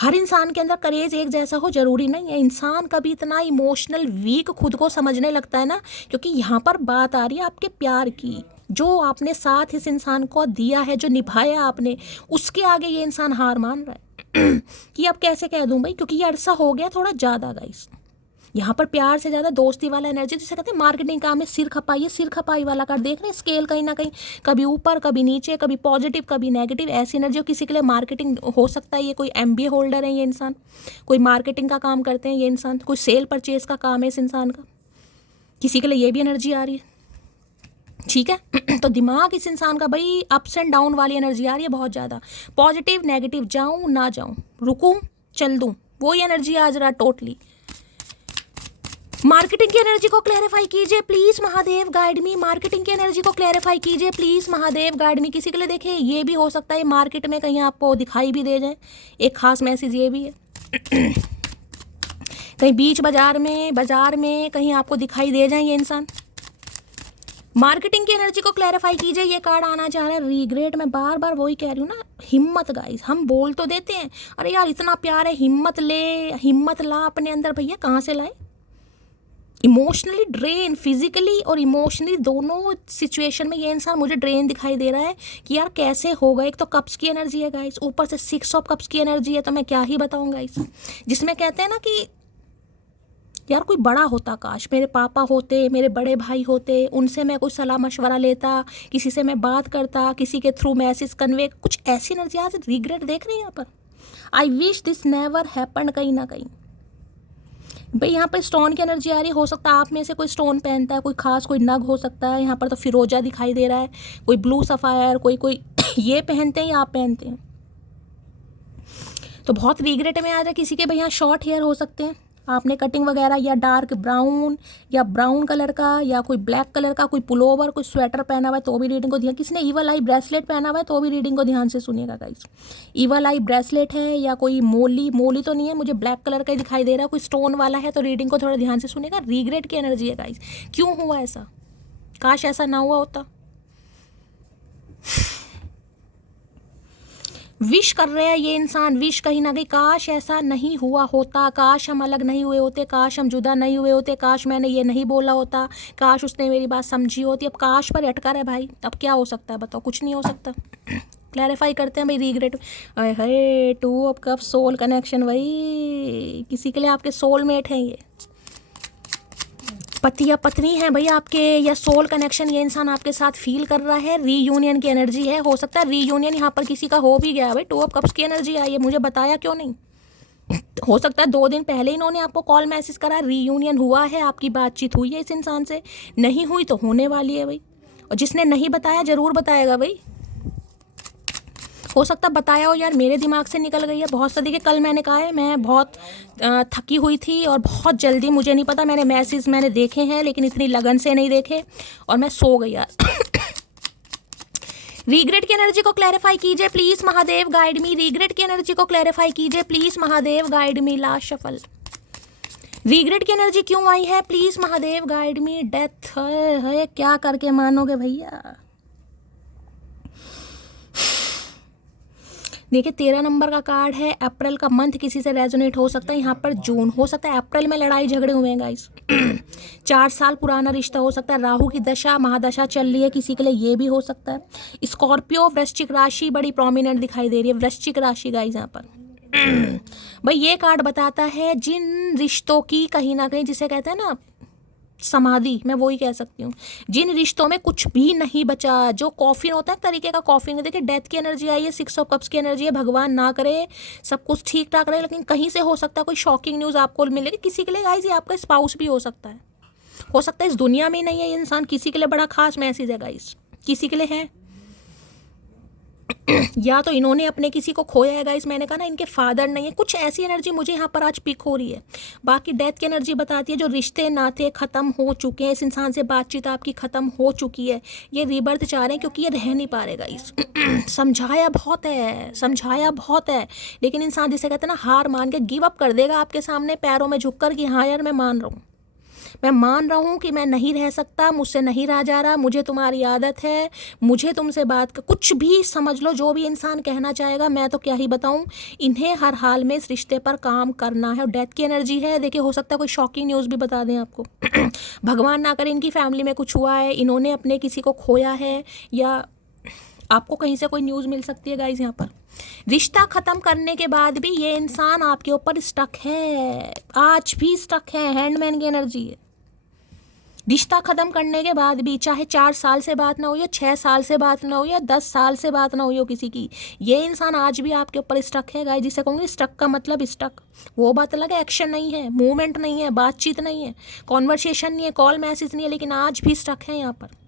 हर इंसान के अंदर करेज एक जैसा हो जरूरी नहीं है। इंसान कभी इतना इमोशनल वीक खुद को समझने लगता है ना, क्योंकि यहाँ पर बात आ रही है आपके प्यार की, जो आपने साथ इस इंसान को दिया है, जो निभाया आपने, उसके आगे ये इंसान हार मान रहा है। कि अब कैसे कह दूं भाई, क्योंकि ये अरसा हो गया थोड़ा ज़्यादा गाइस, यहाँ पर प्यार से ज़्यादा दोस्ती वाला एनर्जी, जिसे कहते हैं मार्केटिंग काम में सिर खपाई, ये सिर खपाई वाला कार्ड देख रहे हैं। स्केल कहीं ना कहीं कभी ऊपर कभी नीचे, कभी पॉजिटिव कभी नेगेटिव, ऐसी एनर्जी हो। किसी के लिए मार्केटिंग हो सकता है, ये कोई MBA होल्डर है ये इंसान, कोई मार्केटिंग का काम करते हैं ये इंसान, कोई सेल परचेज का काम है इस इंसान का, किसी के लिए ये भी एनर्जी आ रही है। ठीक है तो दिमाग इस इंसान का भाई अप्स एंड डाउन वाली एनर्जी आ रही है बहुत ज़्यादा। पॉजिटिव नेगेटिव, जाऊँ ना जाऊँ, रुकूँ चल दूँ, वही एनर्जी आज रहा टोटली। मार्केटिंग की एनर्जी को क्लैरिफाई कीजिए please Mahadev guide me. Marketing की एनर्जी को क्लैरिफाई कीजिए प्लीज महादेव गाइड मी। किसी के लिए देखें ये भी हो सकता है मार्केट में कहीं आपको दिखाई भी दे जाए। एक खास मैसेज ये भी है कहीं बीच बाजार में कहीं आपको दिखाई दे जाए ये इंसान। मार्केटिंग की एनर्जी को क्लैरिफाई कीजिए। ये कार्ड आना चाह रहा है रिग्रेट। मैं बार बार वही कह रही हूँ ना, हिम्मत गाइस, हम बोल तो देते हैं अरे यार इतना प्यार है, हिम्मत ले, हिम्मत ला अपने अंदर। भैया कहाँ से लाए? इमोशनली ड्रेन, फिजिकली और इमोशनली दोनों सिचुएशन में ये इंसान मुझे ड्रेन दिखाई दे रहा है कि यार कैसे होगा। एक तो कप्स की एनर्जी है गाइस, ऊपर से 6 ऑफ कप्स की एनर्जी है, तो मैं क्या ही बताऊँ गाइस। जिसमें कहते हैं ना कि यार कोई बड़ा होता, काश मेरे पापा होते, मेरे बड़े भाई होते, उनसे मैं कुछ सलाह मशवरा लेता, किसी से मैं बात करता, किसी के थ्रू मैसेज कन्वे, कुछ ऐसी एनर्जी। आज रिग्रेट देख रही हैं यहाँ पर। I wish this never happen कहीं ना कहीं। भाई यहाँ पर स्टोन की एनर्जी आ रही है। हो सकता है आप में से कोई स्टोन पहनता है, कोई खास कोई नग हो सकता है। यहाँ पर तो फिरोजा दिखाई दे रहा है, कोई ब्लू सफ़ायर, कोई ये पहनते हैं या आप पहनते हैं। तो बहुत रिग्रेट में आ रहा है किसी के। भाई यहाँ शॉर्ट हेयर हो सकते हैं, आपने कटिंग वगैरह या डार्क ब्राउन या ब्राउन कलर का या कोई ब्लैक कलर का कोई पुलोवर, कोई स्वेटर पहना हुआ है तो भी रीडिंग को ध्यान। किसी ने ईवल आई ब्रेसलेट पहना हुआ है तो भी रीडिंग को ध्यान से सुनिएगा गाइस। ईवल आई ब्रेसलेट है या कोई मोली तो नहीं है, मुझे ब्लैक कलर का ही दिखाई दे रहा है, कोई स्टोन वाला है तो रीडिंग को थोड़ा ध्यान से सुनिएगा। रिग्रेट की एनर्जी है गाइस। क्यों हुआ ऐसा? काश ऐसा ना हुआ होता। विश कर रहे हैं ये इंसान, विश कहीं ना कहीं काश ऐसा नहीं हुआ होता, काश हम अलग नहीं हुए होते, काश हम जुदा नहीं हुए होते, काश मैंने ये नहीं बोला होता, काश उसने मेरी बात समझी होती। अब काश पर अटका है भाई, अब क्या हो सकता है बताओ? कुछ नहीं हो सकता। क्लैरिफाई करते हैं भाई रिग्रेट। अरे 2 ऑफ कप्स सोल कनेक्शन, भाई किसी के लिए आपके सोलमेट हैं ये, पति या पत्नी है भाई आपके, या सोल कनेक्शन ये इंसान आपके साथ फील कर रहा है। रीयूनियन की एनर्जी है। हो सकता है रीयूनियन यहाँ पर किसी का हो भी गया। भाई 2 ऑफ कप्स की एनर्जी आई है, मुझे बताया क्यों नहीं? हो सकता है 2 दिन पहले इन्होंने आपको कॉल मैसेज करा, रीयूनियन हुआ है, आपकी बातचीत हुई है इस इंसान से, नहीं हुई तो होने वाली है भाई। और जिसने नहीं बताया ज़रूर बताएगा भाई। हो सकता बताया हो यार मेरे दिमाग से निकल गई है बहुत सा। देखिए कल मैंने कहा है मैं बहुत थकी हुई थी और बहुत जल्दी, मुझे नहीं पता, मैंने मैसेज मैंने देखे हैं लेकिन इतनी लगन से नहीं देखे और मैं सो गई यार। रिग्रेट की एनर्जी को क्लैरिफाई कीजिए please Mahadev guide me. Regret की एनर्जी को क्लैरिफाई कीजिए please Mahadev guide me. Last shuffle. Regret की एनर्जी क्यों आई है please Mahadev guide me. Death है क्या करके मानोगे भैया। देखिए 13 नंबर का कार्ड है। अप्रैल का मंथ किसी से रेजोनेट हो सकता है। यहाँ पर जून हो सकता है, अप्रैल में लड़ाई झगड़े हुए हैं गाइस। 4 साल पुराना रिश्ता हो सकता है। राहु की दशा महादशा चल रही है किसी के लिए, ये भी हो सकता है। स्कॉर्पियो वृश्चिक राशि बड़ी प्रोमिनेंट दिखाई दे रही है, वृश्चिक राशि गाइस यहाँ पर। भाई ये कार्ड बताता है जिन रिश्तों की कहीं ना कहीं, जिसे कहते हैं ना समाधि, मैं वही कह सकती हूँ, जिन रिश्तों में कुछ भी नहीं बचा, जो कॉफिन होता है तरीके का कॉफिन। देखिए डेथ की एनर्जी आई है, 6 ऑफ कप्स की एनर्जी है। भगवान ना करे सब कुछ ठीक ठाक रहे, लेकिन कहीं से हो सकता है कोई शॉकिंग न्यूज़ आपको मिलेगी। किसी के लिए गाइस ये आपका स्पाउस भी हो सकता है, हो सकता है इस दुनिया में नहीं है ये इंसान, किसी के लिए बड़ा खास मैसेज है गाइस, किसी के लिए है। या तो इन्होंने अपने किसी को खोया है गाइस, मैंने कहा ना इनके फादर नहीं है, कुछ ऐसी एनर्जी मुझे यहाँ पर आज पिक हो रही है। बाकी डेथ की एनर्जी बताती है जो रिश्ते नाते ख़त्म हो चुके हैं, इस इंसान से बातचीत आपकी ख़त्म हो चुकी है, ये रीबर्थ चाह रहे हैं क्योंकि ये रह नहीं पा रहे गाइस। समझाया बहुत है, लेकिन इंसान जिसे कहते हैं ना हार मान के गिव अप कर देगा आपके सामने पैरों में झुककर कि हाँ यार मैं मान रहा हूँ कि मैं नहीं रह सकता, मुझसे नहीं रहा जा रहा, मुझे तुम्हारी आदत है, मुझे तुमसे बात कुछ भी समझ लो, जो भी इंसान कहना चाहेगा, मैं तो क्या ही बताऊँ। इन्हें हर हाल में इस रिश्ते पर काम करना है। और डेथ की एनर्जी है। देखिए हो सकता है कोई शॉकिंग न्यूज़ भी बता दें आपको। भगवान ना करे इनकी फैमिली में कुछ हुआ है, इन्होंने अपने किसी को खोया है, या आपको कहीं से कोई न्यूज़ मिल सकती है गाइज यहाँ पर। रिश्ता खत्म करने के बाद भी ये इंसान आपके ऊपर स्टक है, आज भी स्टक है, हैंडमैन की एनर्जी है। रिश्ता खत्म करने के बाद भी, चाहे 4 साल से बात ना हो या 6 साल से बात ना हो या 10 साल से बात ना हो किसी की, ये इंसान आज भी आपके ऊपर स्टक है गाइस। जिसे कहूँगी स्टक का मतलब स्टक, वो बात अलग है, एक्शन नहीं है, मूवमेंट नहीं है, बातचीत नहीं है, कॉन्वर्सेशन नहीं है, कॉल मैसेज नहीं है, लेकिन आज भी स्टक है यहाँ पर।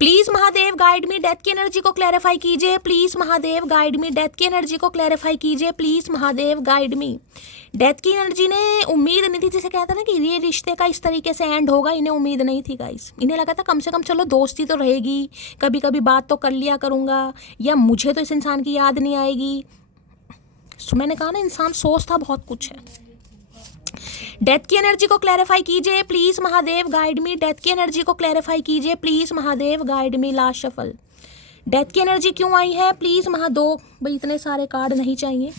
Please Mahadev guide me, death की एनर्जी को क्लैरिफाई कीजिए please Mahadev guide me, death की एनर्जी को क्लैरिफाई कीजिए please Mahadev guide me. Death की एनर्जी ने उम्मीद नहीं थी, जैसे कहता ना कि ये रिश्ते का इस तरीके से एंड होगा, इन्हें उम्मीद नहीं थी गाइस। इन्हें लगा था कम से कम चलो दोस्ती तो रहेगी, कभी कभी बात तो कर लिया करूँगा, या मुझे तो इस इंसान की याद नहीं आएगी। मैंने कहा ना, इंसान सोचता बहुत कुछ है। डेथ की एनर्जी को क्लैरिफाई कीजिए please Mahadev guide me, death की एनर्जी को क्लैरिफाई कीजिए please Mahadev guide me. Last shuffle, death की एनर्जी क्यों आई है प्लीज दो भाई, इतने सारे कार्ड नहीं चाहिए।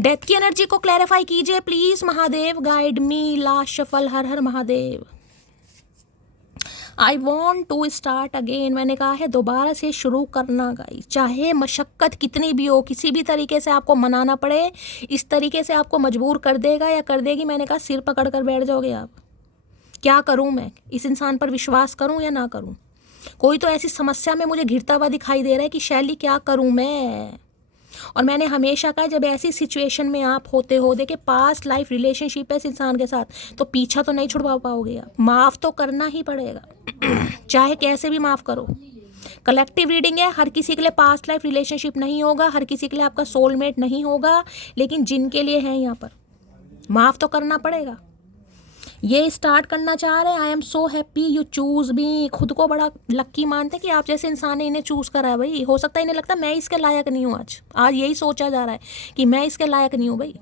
डेथ की एनर्जी को क्लैरिफाई कीजिए please Mahadev guide me. Last shuffle, Har Har Mahadev. I want to start again, मैंने कहा है दोबारा से शुरू करना गाइस, चाहे मशक्क़त कितनी भी हो, किसी भी तरीके से आपको मनाना पड़े, इस तरीके से आपको मजबूर कर देगा या कर देगी। मैंने कहा सिर पकड़ कर बैठ जाओगे आप। क्या करूं मैं, इस इंसान पर विश्वास करूं या ना करूं? कोई तो ऐसी समस्या में मुझे घिरता हुआ दिखाई दे रहा है कि शैली क्या करूं मैं। और मैंने हमेशा कहा, जब ऐसी सिचुएशन में आप होते हो, देखिए पास्ट लाइफ रिलेशनशिप है इस इंसान के साथ, तो पीछा तो नहीं छुड़वा पाओगे आप, माफ़ तो करना ही पड़ेगा। चाहे कैसे भी माफ़ करो। कलेक्टिव रीडिंग है, हर किसी के लिए पास्ट लाइफ रिलेशनशिप नहीं होगा, हर किसी के लिए आपका सोलमेट नहीं होगा, लेकिन जिनके लिए है यहाँ पर माफ़ तो करना पड़ेगा। ये स्टार्ट करना चाह रहे हैं। I am so happy you choose me, खुद को बड़ा लक्की मानते कि आप जैसे इंसान ने इन्हें चूज़ करा है भाई। हो सकता है इन्हें लगता है मैं इसके लायक नहीं हूँ, आज यही सोचा जा रहा है कि मैं इसके लायक नहीं हूँ भाई।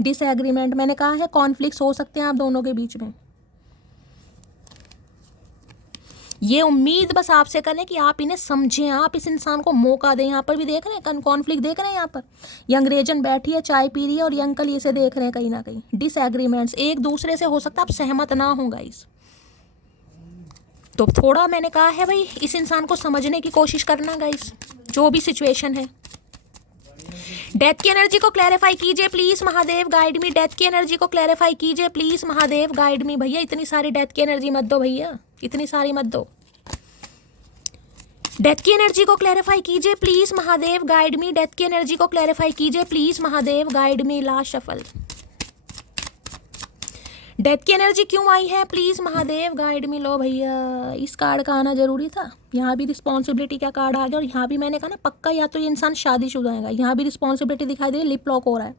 डिसएग्रीमेंट, मैंने कहा है कॉन्फ्लिक्ट्स हो सकते हैं आप दोनों के बीच में। ये उम्मीद बस आपसे करें कि आप इन्हें समझें, आप इस इंसान को मौका दें। यहाँ पर भी देख रहे हैं कॉन्फ्लिक्ट, देख रहे हैं यहाँ पर ये अंग्रेजन बैठी है, चाय पी रही है, और ये अंकल इसे देख रहे हैं कहीं ना कहीं। डिसएग्रीमेंट्स, एक दूसरे से हो सकता है आप सहमत ना हो गाइस, तो थोड़ा मैंने कहा है भाई इस इंसान को समझने की कोशिश करना गाइस, जो भी सिचुएशन है। डेथ की एनर्जी को क्लैरिफाई कीजिए please Mahadev guide me, death की एनर्जी को क्लैरिफाई कीजिए प्लीज महादेव गाइड मी। भैया इतनी सारी डेथ की एनर्जी मत दो भैया, इतनी सारी मत दो। डेथ की एनर्जी को क्लैरिफाई कीजिए please Mahadev guide me, death की एनर्जी को क्लैरिफाई कीजिए please Mahadev guide me. Last shuffle, death की एनर्जी क्यों आई है प्लीज महादेव गाइड मी। लो भैया, इस कार्ड का आना जरूरी था। यहाँ भी रिस्पॉन्सिबिलिटी का कार्ड आ गया, और यहाँ भी मैंने कहा ना पक्का या तो ये इंसान शादीशुदा है। यहाँ भी रिस्पॉन्सिबिलिटी दिखाई दे रही, लिप लॉक हो रहा है।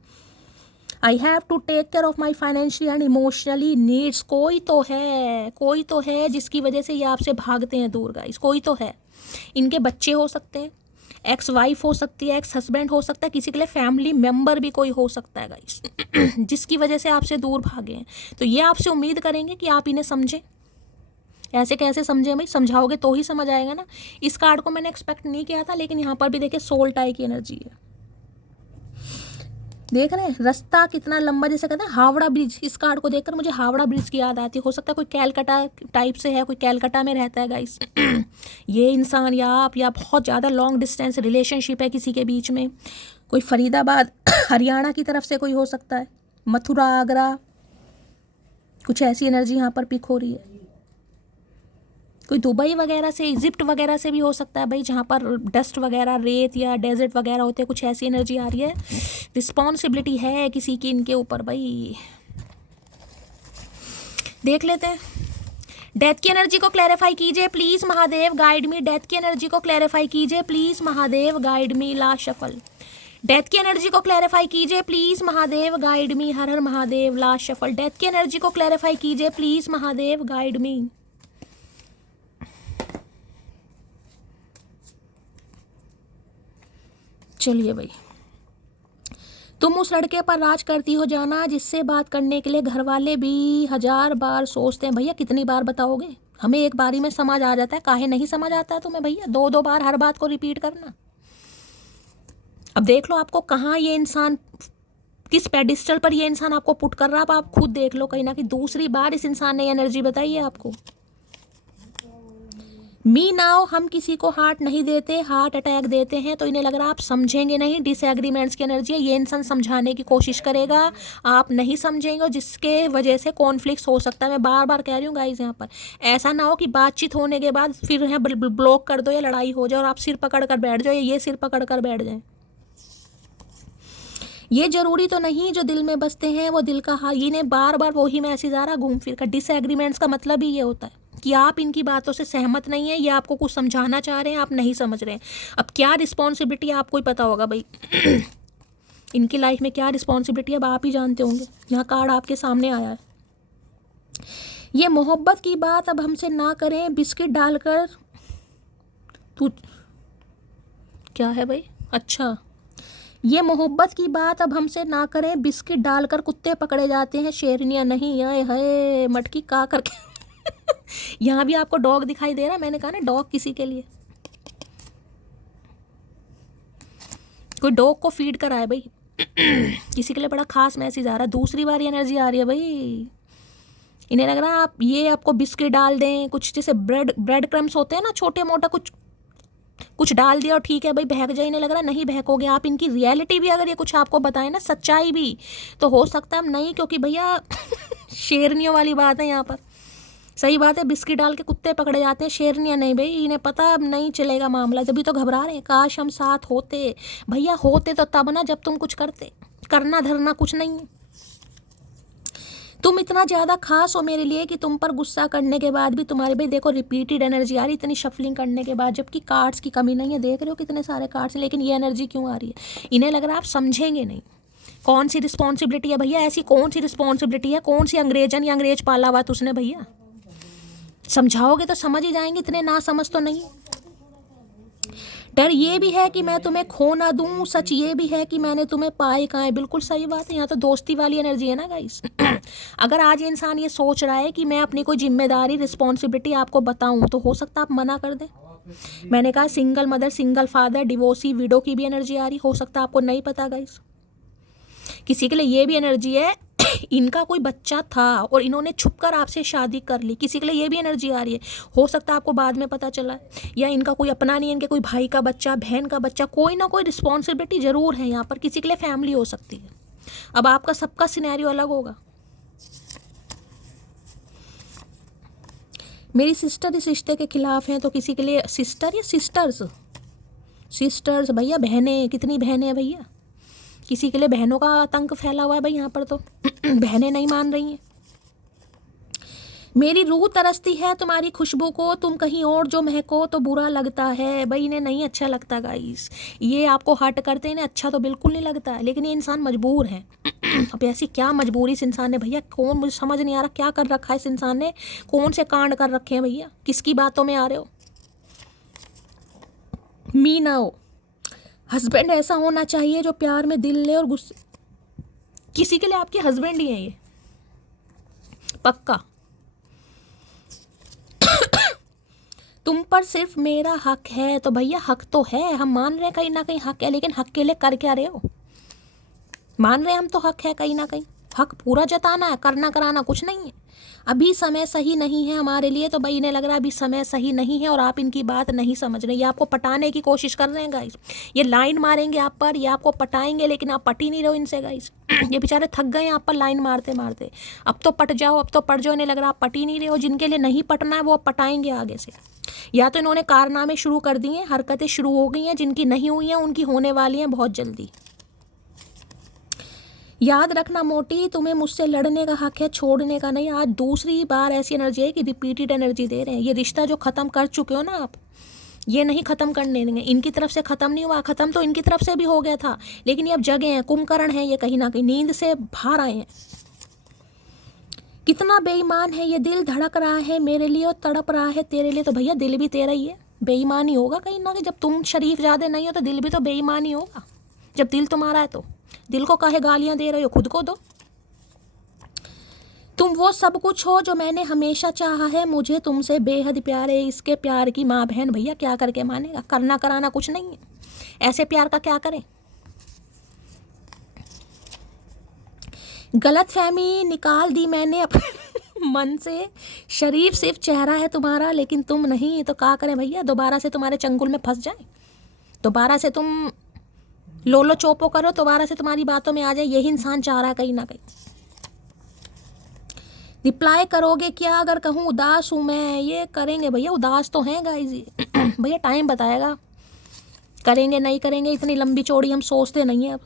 I have to take care of my financial and emotionally needs. कोई तो है जिसकी वजह से ये आपसे भागते हैं दूर गाइस, कोई तो है। इनके बच्चे हो सकते हैं, एक्स वाइफ हो सकती है, एक्स हस्बैंड हो सकता है, किसी के लिए फैमिली मेम्बर भी कोई हो सकता है गाइस, जिसकी वजह से आपसे दूर भागे हैं। तो ये आपसे उम्मीद करेंगे कि आप इन्हें समझें। ऐसे कैसे समझें भाई, समझाओगे तो ही समझ आएगा ना। इस कार्ड को मैंने एक्सपेक्ट नहीं किया था, लेकिन यहाँ पर भी देखिए सोल टाई की एनर्जी है। देख रहे हैं रास्ता कितना लंबा, जैसे कहते हैं हावड़ा ब्रिज। इस कार्ड को देखकर मुझे हावड़ा ब्रिज की याद आती है। हो सकता है कोई कैलकाटा टाइप से है, कोई कैलकाटा में रहता है गाइस ये इंसान, या बहुत ज़्यादा लॉन्ग डिस्टेंस रिलेशनशिप है किसी के बीच में। कोई फरीदाबाद हरियाणा की तरफ से कोई हो सकता है, मथुरा आगरा, कुछ ऐसी एनर्जी यहाँ पर पिक हो रही है। कोई दुबई वगैरह से, इजिप्ट वगैरह से भी हो सकता है भाई, जहाँ पर डस्ट वगैरह, रेत या डेजर्ट वगैरह होते हैं। कुछ ऐसी एनर्जी आ रही है, रिस्पॉन्सिबिलिटी है किसी की इनके ऊपर भाई। देख लेते हैं। डेथ की एनर्जी को क्लैरिफाई कीजिए please Mahadev guide me, death की एनर्जी को क्लैरिफाई कीजिए please Mahadev guide me. Last shuffle, death की एनर्जी को क्लैरिफाई कीजिए please Mahadev guide me. Her Har Mahadev. Last shuffle, death की एनर्जी को क्लैरिफाई कीजिए प्लीज महादेव गाइड मी। चलिए भाई, तुम उस लड़के पर राज करती हो जाना जिससे बात करने के लिए घर वाले भी 1000 बार सोचते हैं। भैया कितनी बार बताओगे, हमें एक बारी में समझ आ जाता है, काहे नहीं समझ आता है तुम्हें भैया 2-2 बार हर बात को रिपीट करना। अब देख लो आपको कहाँ ये इंसान किस पेडिस्टल पर ये इंसान आपको पुट कर रहा है, आप खुद देख लो कहीं ना कहीं। दूसरी बार इस इंसान ने एनर्जी बताई है आपको। मी नाउ, हम किसी को हार्ट नहीं देते, हार्ट अटैक देते हैं, तो इन्हें लग रहा है आप समझेंगे नहीं। डिसएग्रीमेंट्स की एनर्जी है, ये इंसान समझाने की कोशिश करेगा, आप नहीं समझेंगे, जिसके वजह से कॉन्फ्लिक्ट्स हो सकता है। मैं बार बार कह रही हूँ गाइस, यहाँ पर ऐसा ना हो कि बातचीत होने के बाद फिर है ब्लॉक कर दो या लड़ाई हो जाए और आप सिर पकड़ कर बैठ जाओ, या ये सिर पकड़ कर बैठ जाए। ये जरूरी तो नहीं जो दिल में बसते हैं वो दिल का हाल, इन्हें बार बार वही मैसेज आ रहा घूम फिर कर। डिसएग्रीमेंट्स का मतलब ही ये होता है कि आप इनकी बातों से सहमत नहीं है, या आपको कुछ समझाना चाह रहे हैं, आप नहीं समझ रहे हैं। अब क्या रिस्पॉन्सिबिलिटी है आपको ही पता होगा भाई। इनकी लाइफ में क्या रिस्पॉन्सिबिलिटी है अब आप ही जानते होंगे। यहाँ कार्ड आपके सामने आया है। ये मोहब्बत की बात अब हमसे ना करें, बिस्किट डालकर तू क्या है भाई, अच्छा, ये मोहब्बत की बात अब हमसे ना करें, बिस्किट डालकर कुत्ते पकड़े जाते हैं, शेरनियाँ नहीं। आए हाय मटकी का करके। यहाँ भी आपको डॉग दिखाई दे रहा है, मैंने कहा ना डॉग किसी के लिए, कोई डॉग को फीड करा है भाई। किसी के लिए बड़ा खास मैसेज आ रहा है। दूसरी बार एनर्जी आ रही है भाई। इन्हें लग रहा है आप ये आपको बिस्किट डाल दें, कुछ जैसे ब्रेड क्रम्स होते हैं ना, छोटे मोटा कुछ डाल दिया और ठीक है भाई बहक जाए। इन्हें लग रहा है नहीं बहकोगे आप। इनकी रियलिटी भी अगर ये कुछ आपको बताए ना, सच्चाई भी, तो हो सकता है नहीं, क्योंकि भैया शेरनियों वाली बात है यहाँ पर। सही बात है, बिस्किट डाल के कुत्ते पकड़े जाते हैं, शेरनियाँ नहीं भाई। इन्हें पता अब नहीं चलेगा मामला, जब भी तो घबरा रहे हैं। काश हम साथ होते भैया, होते तो तब ना जब तुम कुछ करते। करना धरना कुछ नहीं है। तुम इतना ज़्यादा खास हो मेरे लिए कि तुम पर गुस्सा करने के बाद भी तुम्हारे भाई देखो रिपीटेड एनर्जी आ रही इतनी शफलिंग करने के बाद, जबकि कार्ड्स की कमी नहीं है। देख रहे हो कितने सारे कार्ड्स हैं, लेकिन ये एनर्जी क्यों आ रही है? इन्हें लग रहा है आप समझेंगे नहीं। कौन सी रिस्पॉन्सिबिलिटी है भैया, ऐसी कौन सी रिस्पॉन्सिबिलिटी है, कौन सी अंग्रेजन या अंग्रेज पाला हुआ उसने भैया? समझाओगे तो समझ ही जाएंगे, इतने ना समझ तो नहीं। डर ये भी है कि मैं तुम्हें खो ना दूं, सच ये भी है कि मैंने तुम्हें पाए कहाँ है। बिल्कुल सही बात है, यहाँ तो दोस्ती वाली एनर्जी है ना गाइस। अगर आज ये इंसान ये सोच रहा है कि मैं अपनी कोई जिम्मेदारी रिस्पॉन्सिबिलिटी आपको बताऊं, तो हो सकता आप मना कर दें। मैंने कहा single mother, single father, divorcee, window की भी एनर्जी आ रही, हो सकता है आपको नहीं पता गाइस। किसी के लिए ये भी एनर्जी है इनका कोई बच्चा था और इन्होंने छुपकर आपसे शादी कर ली, किसी के लिए ये भी एनर्जी आ रही है। हो सकता है आपको बाद में पता चला है, या इनका कोई अपना नहीं है, इनके कोई भाई का बच्चा, बहन का बच्चा, कोई ना कोई रिस्पॉन्सिबिलिटी जरूर है यहाँ पर। किसी के लिए फैमिली हो सकती है। अब आपका सबका सिनेरियो अलग होगा। मेरी सिस्टर इस रिश्ते के खिलाफ हैं, तो किसी के लिए सिस्टर या सिस्टर्स भैया, बहनें, कितनी बहनें हैं भैया? किसी के लिए बहनों का आतंक फैला हुआ है भाई यहाँ पर, तो बहनें नहीं मान रही हैं। मेरी रूह तरसती है तुम्हारी खुशबू को, तुम कहीं और जो महको तो बुरा लगता है। भाई इन्हें नहीं अच्छा लगता गाइस, ये आपको हर्ट करते हैं, इन्हें अच्छा तो बिल्कुल नहीं लगता है, लेकिन ये इंसान मजबूर है। अब ऐसी क्या मजबूरी इस इंसान ने भैया, कौन, मुझे समझ नहीं आ रहा क्या कर रखा है इस इंसान ने, कौन से कांड कर रखे हैं भैया, किसकी बातों में आ रहे हो? मी ना हो, हस्बैंड ऐसा होना चाहिए जो प्यार में दिल ले और गुस्से। किसी के लिए आपके हस्बैंड ही है ये, पक्का। तुम पर सिर्फ मेरा हक है, तो भैया हक तो है, हम मान रहे हैं कहीं ना कहीं हक है, लेकिन हक के लिए कर क्या रहे हो? मान रहे हैं हम तो हक है कहीं ना कहीं, हक पूरा जताना है, करना कराना कुछ नहीं है। अभी समय सही नहीं है हमारे लिए, तो भाई इन्हें लग रहा है अभी समय सही नहीं है और आप इनकी बात नहीं समझ रहे। ये आपको पटाने की कोशिश कर रहे हैं गाइस, ये लाइन मारेंगे आप पर, ये आपको पटाएंगे, लेकिन आप पट ही नहीं रहे हो इनसे गाइस। ये बेचारे थक गए हैं आप पर लाइन मारते मारते, अब तो पट जाओ, अब तो पट जाओ। इन्हें लग रहा है आप पट ही नहीं रहे हो। जिनके लिए नहीं पटना है वो अब पटाएंगे आगे से। या तो इन्होंने कारनामे शुरू कर दिए हैं, हरकतें शुरू हो गई हैं, जिनकी नहीं हुई हैं उनकी होने वाली हैं बहुत जल्दी। याद रखना मोटी, तुम्हें मुझसे लड़ने का हक है, छोड़ने का नहीं। आज दूसरी बार ऐसी एनर्जी है कि रिपीटेड एनर्जी दे रहे हैं। ये रिश्ता जो ख़त्म कर चुके हो ना आप, ये नहीं ख़त्म करने देंगे। इनकी तरफ से ख़त्म नहीं हुआ, ख़त्म तो इनकी तरफ से भी हो गया था, लेकिन ये अब जगे हैं, कुंभकर्ण हैं ये, कहीं ना कहीं नींद से बाहर आए हैं। कितना बेईमान है ये दिल, धड़क रहा है मेरे लिए और तड़प रहा है तेरे लिए। तो भैया दिल भी तेरा ही है, बेईमान ही होगा कहीं ना कहीं। जब तुम शरीफ ज़्यादा नहीं हो तो दिल भी तो बेईमान ही होगा। जब दिल तुम्हारा है तो दिल को काहे गालियां दे रहे हो, खुद को दो। तुम वो सब कुछ हो जो मैंने हमेशा चाहा है, मुझे तुमसे बेहद प्यार है। इसके प्यार की माँ बहन भैया क्या करके मानेगा? करना कराना कुछ नहीं है, ऐसे प्यार का क्या करें? गलत फहमी निकाल दी मैंने अपने मन से। शरीफ सिर्फ चेहरा है तुम्हारा लेकिन तुम नहीं, तो क्या करें भैया, दोबारा से तुम्हारे चंगुल में फंस जाए, दोबारा से तुम लोलो चोपो करो, दोबारा से तुम्हारी बातों में आ जाए। यही इंसान चाह रहा है कहीं ना कहीं। रिप्लाई करोगे क्या अगर कहूँ उदास हूँ मैं? ये करेंगे भैया, उदास तो हैं गाइस भैया, टाइम बताएगा करेंगे नहीं करेंगे, इतनी लंबी चौड़ी हम सोचते नहीं हैं। अब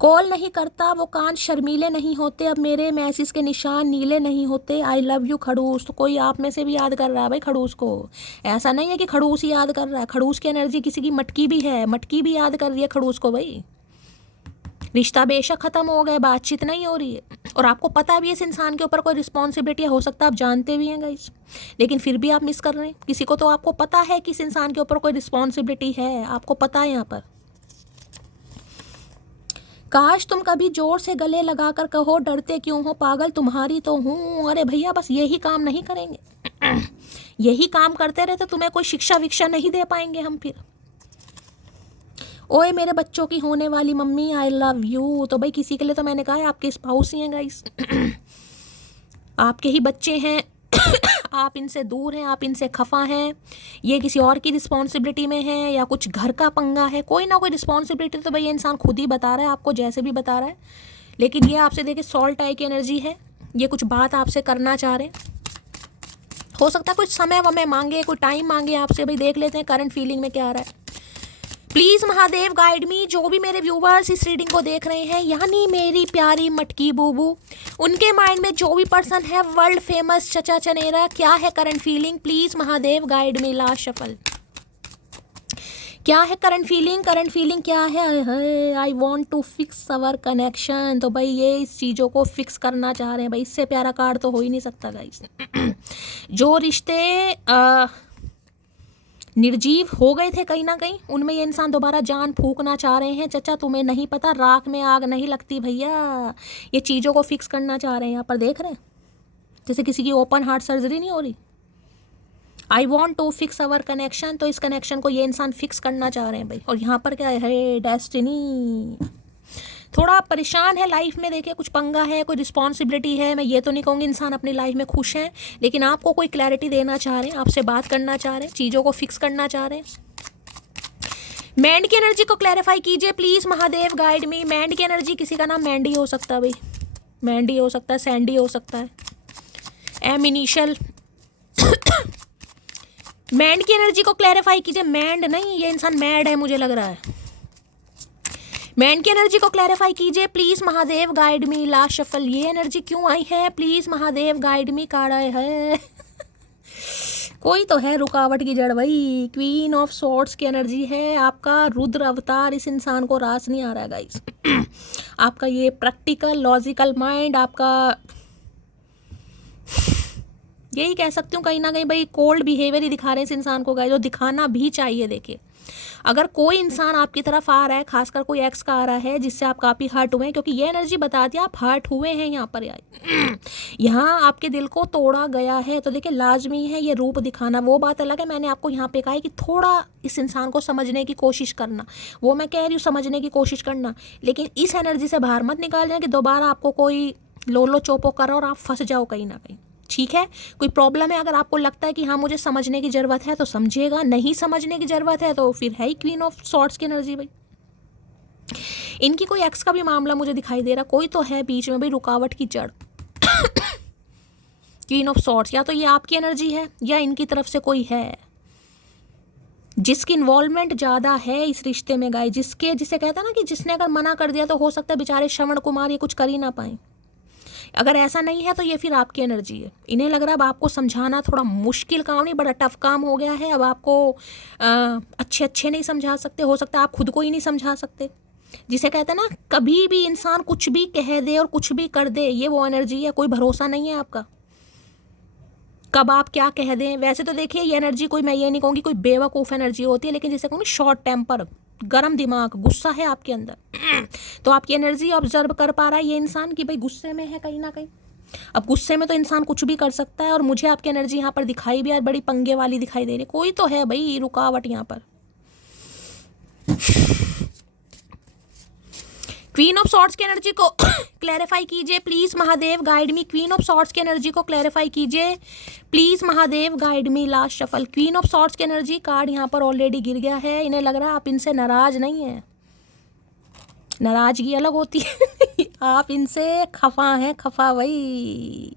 कॉल नहीं करता वो कान शर्मीले नहीं होते, अब मेरे मैसेज के निशान नीले नहीं होते। आई लव यू खड़ूस। तो कोई आप में से भी याद कर रहा है भाई खड़ूस को, ऐसा नहीं है कि खड़ूस ही याद कर रहा है। खड़ूस की एनर्जी किसी की मटकी भी है, मटकी भी याद कर रही है खड़ूस को भाई। रिश्ता बेशक ख़त्म हो गया, बातचीत नहीं हो रही है, और आपको पता भी है इस इंसान के ऊपर कोई रिस्पॉन्सिबिलिटी हो सकता है, आप जानते भी हैं गाइस, लेकिन फिर भी आप मिस कर रहे हैं किसी को। तो आपको पता है कि इस इंसान के ऊपर कोई रिस्पॉन्सिबिलिटी है, आपको पता है यहाँ पर। काश तुम कभी जोर से गले लगाकर कहो डरते क्यों हो पागल तुम्हारी तो हूँ। अरे भैया बस यही काम नहीं करेंगे यही काम करते रहे तो तुम्हें कोई शिक्षा विक्षा नहीं दे पाएंगे हम फिर। ओए मेरे बच्चों की होने वाली मम्मी आई लव यू। तो भाई किसी के लिए तो मैंने कहा है आपके स्पाउस ही हैं गाइस आपके ही बच्चे हैं आप इनसे दूर हैं, आप इनसे खफा हैं, ये किसी और की रिस्पॉन्सिबिलिटी में है या कुछ घर का पंगा है, कोई ना कोई रिस्पॉन्सिबिलिटी तो भाई ये इंसान खुद ही बता रहा है आपको, जैसे भी बता रहा है। लेकिन ये आपसे देखिए सॉल्ट आई की एनर्जी है, ये कुछ बात आपसे करना चाह रहे हैं। हो सकता है कुछ समय वमय मांगे, कोई टाइम मांगे आपसे। भाई देख लेते हैं करंट फीलिंग में क्या आ रहा है। प्लीज़ महादेव गाइड मी। जो भी मेरे व्यूवर्स इस रीडिंग को देख रहे हैं, यानी मेरी प्यारी मटकी बूबू, उनके माइंड में जो भी पर्सन है वर्ल्ड फेमस चचा चनेरा, क्या है current feeling? Please Mahadev guide me. Last shuffle क्या है करंट फीलिंग? करंट फीलिंग क्या है? I want to fix our connection. तो भाई ये इस चीज़ों को फिक्स करना चाह रहे हैं भाई, इससे प्यारा कार्ड तो हो ही नहीं सकता गाइस जो रिश्ते निर्जीव हो गए थे कहीं ना कहीं, उनमें ये इंसान दोबारा जान फूंकना चाह रहे हैं। चचा तुम्हें नहीं पता, राख में आग नहीं लगती भैया। ये चीज़ों को फिक्स करना चाह रहे हैं, यहाँ पर देख रहे हैं जैसे किसी की ओपन हार्ट सर्जरी नहीं हो रही। I want to fix our connection, तो इस कनेक्शन को ये इंसान फिक्स करना चाह रहे हैं भाई। और यहाँ पर क्या है? डेस्टिनी। थोड़ा परेशान है लाइफ में, देखिए कुछ पंगा है, कोई रिस्पॉन्सिबिलिटी है। मैं ये तो नहीं कहूँगी इंसान अपनी लाइफ में खुश है, लेकिन आपको कोई क्लैरिटी देना चाह रहे हैं, आपसे बात करना चाह रहे हैं, चीज़ों को फिक्स करना चाह रहे हैं। मैंड की एनर्जी को क्लैरिफाई कीजिए प्लीज़ महादेव गाइड मी। मैंड की एनर्जी, किसी का नाम मैंडी हो सकता है भाई, मैंडी हो सकता है, सैंडी हो सकता है, एम इनिशियल मैंड की एनर्जी को क्लैरिफाई कीजिए। मैंड नहीं, ये इंसान मैड है मुझे लग रहा है। मैंड की एनर्जी को क्लैरिफाई कीजिए please Mahadev guide me. Last shuffle ये एनर्जी क्यों आई है? Please Mahadev guide me. Card आया है कोई तो है रुकावट की जड़ भाई। क्वीन ऑफ सॉर्ड्स की एनर्जी है, आपका रुद्र अवतार इस इंसान को रास नहीं आ रहा है गाइस आपका ये प्रैक्टिकल लॉजिकल माइंड, आपका यही कह सकती हूँ कहीं ना कहीं भाई कोल्ड बिहेवियर ही दिखा रहे हैं इस इंसान को गाइस, जो दिखाना भी चाहिए। देखिए अगर कोई इंसान आपकी तरफ आ रहा है, खासकर कोई एक्स का आ रहा है जिससे आप काफ़ी हर्ट हुए हैं, क्योंकि ये एनर्जी बताती है आप हर्ट हुए हैं यहाँ पर यहाँ आपके दिल को तोड़ा गया है, तो देखिए लाजमी है ये रूप दिखाना। वो बात अलग है, मैंने आपको यहाँ पे कहा है कि थोड़ा इस इंसान को समझने की कोशिश करना, वो मैं कह रही हूँ समझने की कोशिश करना, लेकिन इस एनर्जी से बाहर मत निकाल जाए कि दोबारा आपको कोई लोलो चोपो करो और आप फंस जाओ कहीं ना कहीं। ठीक है, कोई प्रॉब्लम है, अगर आपको लगता है कि हाँ मुझे समझने की ज़रूरत है तो समझिएगा, नहीं समझने की ज़रूरत है तो फिर है ही क्वीन ऑफ सॉर्ड्स की एनर्जी भाई। इनकी कोई एक्स का भी मामला मुझे दिखाई दे रहा, कोई तो है बीच में भाई रुकावट की जड़ क्वीन ऑफ सॉर्ड्स, या तो ये आपकी एनर्जी है या इनकी तरफ से कोई है जिसकी इन्वॉल्वमेंट ज़्यादा है इस रिश्ते में गाय, जिसे कहता है ना कि जिसने अगर मना कर दिया तो हो सकता है बेचारे श्रवण कुमार ये कुछ कर ही ना पाए। अगर ऐसा नहीं है तो ये फिर आपकी एनर्जी है। इन्हें लग रहा है अब आपको समझाना थोड़ा मुश्किल काम नहीं, बड़ा टफ काम हो गया है। अब आपको अच्छे नहीं समझा सकते, हो सकता है आप खुद को ही नहीं समझा सकते। जिसे कहते हैं ना कभी भी इंसान कुछ भी कह दे और कुछ भी कर दे, ये वो एनर्जी है, कोई भरोसा नहीं है आपका कब आप क्या कह दें। वैसे तो देखिए ये एनर्जी कोई, मैं ये नहीं कहूँगी कोई बेवकूफ़ एनर्जी होती है, लेकिन जिसे कहूँगी शॉर्ट टेम्पर, गरम दिमाग, गुस्सा है आपके अंदर तो आपकी एनर्जी ऑब्जर्व कर पा रहा है ये इंसान कि भाई गुस्से में है कहीं ना कहीं। अब गुस्से में तो इंसान कुछ भी कर सकता है, और मुझे आपकी एनर्जी यहाँ पर दिखाई भी यार बड़ी पंगे वाली दिखाई दे रही है। कोई तो है भाई रुकावट यहाँ पर। क्वीन ऑफ सॉर्ड्स की एनर्जी को क्लैरिफाई कीजिए please Mahadev, guide me. Queen of swords की एनर्जी को क्लैरिफाई कीजिए please Mahadev, guide me. Last shuffle, queen of swords की एनर्जी कार्ड यहाँ पर ऑलरेडी गिर गया है। इन्हें लग रहा है आप इनसे नाराज नहीं है, नाराजगी अलग होती है आप इनसे खफा हैं, खफा वही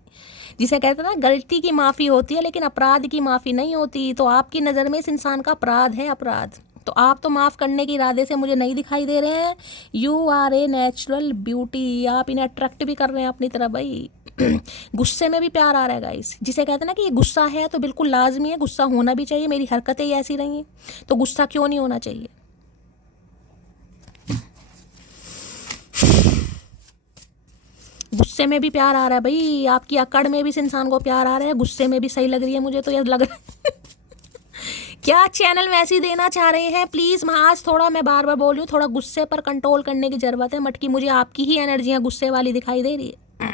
जिसे कहते हैं ना गलती की माफ़ी होती है लेकिन अपराध की माफ़ी नहीं होती। तो आपकी नज़र में इस इंसान का अपराध है, अपराध। तो आप तो माफ़ करने के इरादे से मुझे नहीं दिखाई दे रहे हैं। You are a natural beauty, आप इन्हें अट्रैक्ट भी कर रहे हैं अपनी तरफ भाई गुस्से में भी प्यार आ रहा है गाइस, जिसे कहते हैं ना कि ये गुस्सा है तो बिल्कुल लाजमी है, गुस्सा होना भी चाहिए। मेरी हरकतें ही ऐसी रही हैं तो गुस्सा क्यों नहीं होना चाहिए। गुस्से में भी प्यार आ रहा है भाई, आपकी अकड़ में भी इस इंसान को प्यार आ रहा है, गुस्से में भी सही लग रही है मुझे तो ये लग रहा है क्या चैनल मैसेज देना चाह रहे हैं प्लीज़। आज थोड़ा मैं बार बार बोल रही हूँ, थोड़ा गुस्से पर कंट्रोल करने की ज़रूरत है। मटकी मुझे आपकी ही एनर्जियाँ गुस्से वाली दिखाई दे रही है।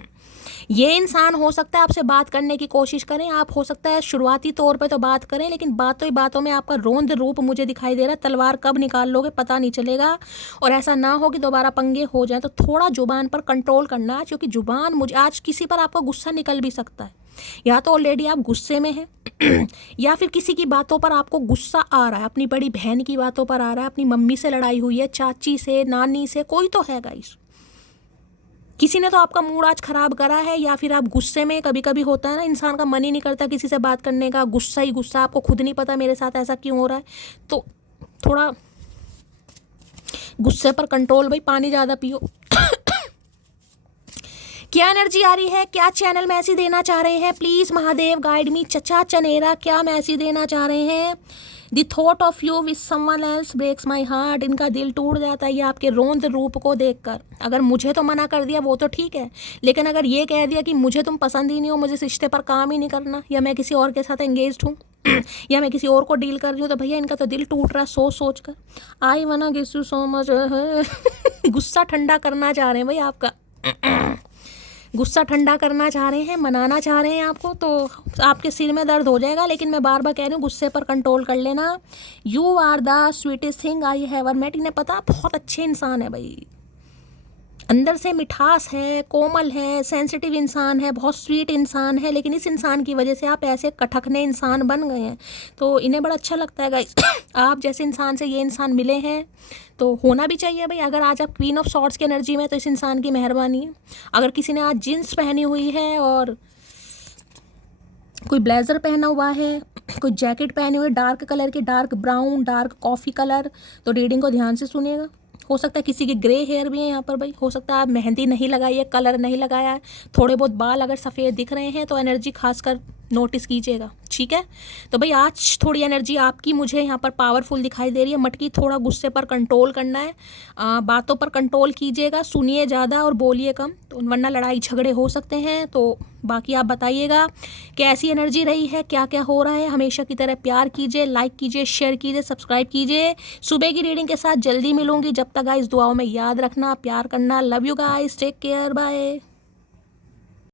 ये इंसान हो सकता है आपसे बात करने की कोशिश करें, आप हो सकता है शुरुआती तौर पे तो बात करें, लेकिन बातों ही बातों में आपका रौद्र रूप मुझे दिखाई दे रहा है। तलवार कब निकाल लोगे पता नहीं चलेगा, और ऐसा ना हो कि दोबारा पंगे हो जाए। तो थोड़ा जुबान पर कंट्रोल करना है, क्योंकि जुबान मुझे आज किसी पर आपका गुस्सा निकल भी सकता है। या तो ऑलरेडी आप गुस्से में हैं या फिर किसी की बातों पर आपको गुस्सा आ रहा है, अपनी बड़ी बहन की बातों पर आ रहा है, अपनी मम्मी से लड़ाई हुई है, चाची से, नानी से, कोई तो है गाइस। किसी ने तो आपका मूड आज खराब करा है, या फिर आप गुस्से में, कभी कभी होता है ना इंसान का मन ही नहीं करता किसी से बात करने का, गुस्सा ही गुस्सा, आपको खुद नहीं पता मेरे साथ ऐसा क्यों हो रहा है। तो थोड़ा गुस्से पर कंट्रोल भाई, पानी ज़्यादा पियो क्या एनर्जी आ रही है, क्या चैनल मैसेज देना चाह रहे हैं प्लीज़ महादेव, गाइड मी। चचा चनेरा क्या मैसेज देना चाह रहे हैं। The thought of you with someone else breaks my heart, इनका दिल टूट जाता है ये आपके रौद्र रूप को देखकर। अगर मुझे तो मना कर दिया वो तो ठीक है, लेकिन अगर ये कह दिया कि मुझे तुम पसंद ही नहीं हो, मुझे इस रिश्ते पर काम ही नहीं करना, या मैं किसी और के साथ एंगेज्ड हूँ या मैं किसी और को डील कर रही हूँ, तो भैया इनका तो दिल टूट रहा है सोच सोच कर। आई वना गिस यू सो मच गुस्सा ठंडा करना चाह रहे हैं भाई आपका गुस्सा ठंडा करना चाह रहे हैं, मनाना चाह रहे हैं आपको, तो आपके सिर में दर्द हो जाएगा। लेकिन मैं बार बार कह रही हूँ गुस्से पर कंट्रोल कर लेना। You are the sweetest thing I have ever met. इन्हें पता बहुत अच्छे इंसान है भाई, अंदर से मिठास है, कोमल है, सेंसिटिव इंसान है, बहुत स्वीट इंसान है, लेकिन इस इंसान की वजह से आप ऐसे कटखने इंसान बन गए हैं। तो इन्हें बड़ा अच्छा लगता है गाइस आप जैसे इंसान से ये इंसान मिले हैं, तो होना भी चाहिए भाई। अगर आज आप क्वीन ऑफ सॉर्ड्स की एनर्जी में, तो इस इंसान की मेहरबानी है। अगर किसी ने आज जीन्स पहनी हुई है और कोई ब्लेज़र पहना हुआ है, कोई जैकेट पहनी हुई है डार्क कलर की, dark brown, dark coffee colour, तो रीडिंग को ध्यान से सुनिएगा। हो सकता है किसी के ग्रे हेयर भी है यहाँ पर भाई, हो सकता है आप मेहंदी नहीं लगाई है, कलर नहीं लगाया है, थोड़े बहुत बाल अगर सफ़ेद दिख रहे हैं तो एनर्जी खासकर नोटिस कीजिएगा, ठीक है। तो भाई आज थोड़ी एनर्जी आपकी मुझे यहाँ पर पावरफुल दिखाई दे रही है। मटकी थोड़ा गुस्से पर कंट्रोल करना है, बातों पर कंट्रोल कीजिएगा, सुनिए ज़्यादा और बोलिए कम, तो वरना लड़ाई झगड़े हो सकते हैं। तो बाकी आप बताइएगा कैसी एनर्जी रही है, क्या क्या हो रहा है। हमेशा की तरह प्यार कीजिए, लाइक कीजिए, शेयर कीजिए, सब्सक्राइब कीजिए। सुबह की रीडिंग के साथ जल्दी मिलूंगी, जब तक गाइस दुआओं में याद रखना, प्यार करना। Love you guys, take care, bye.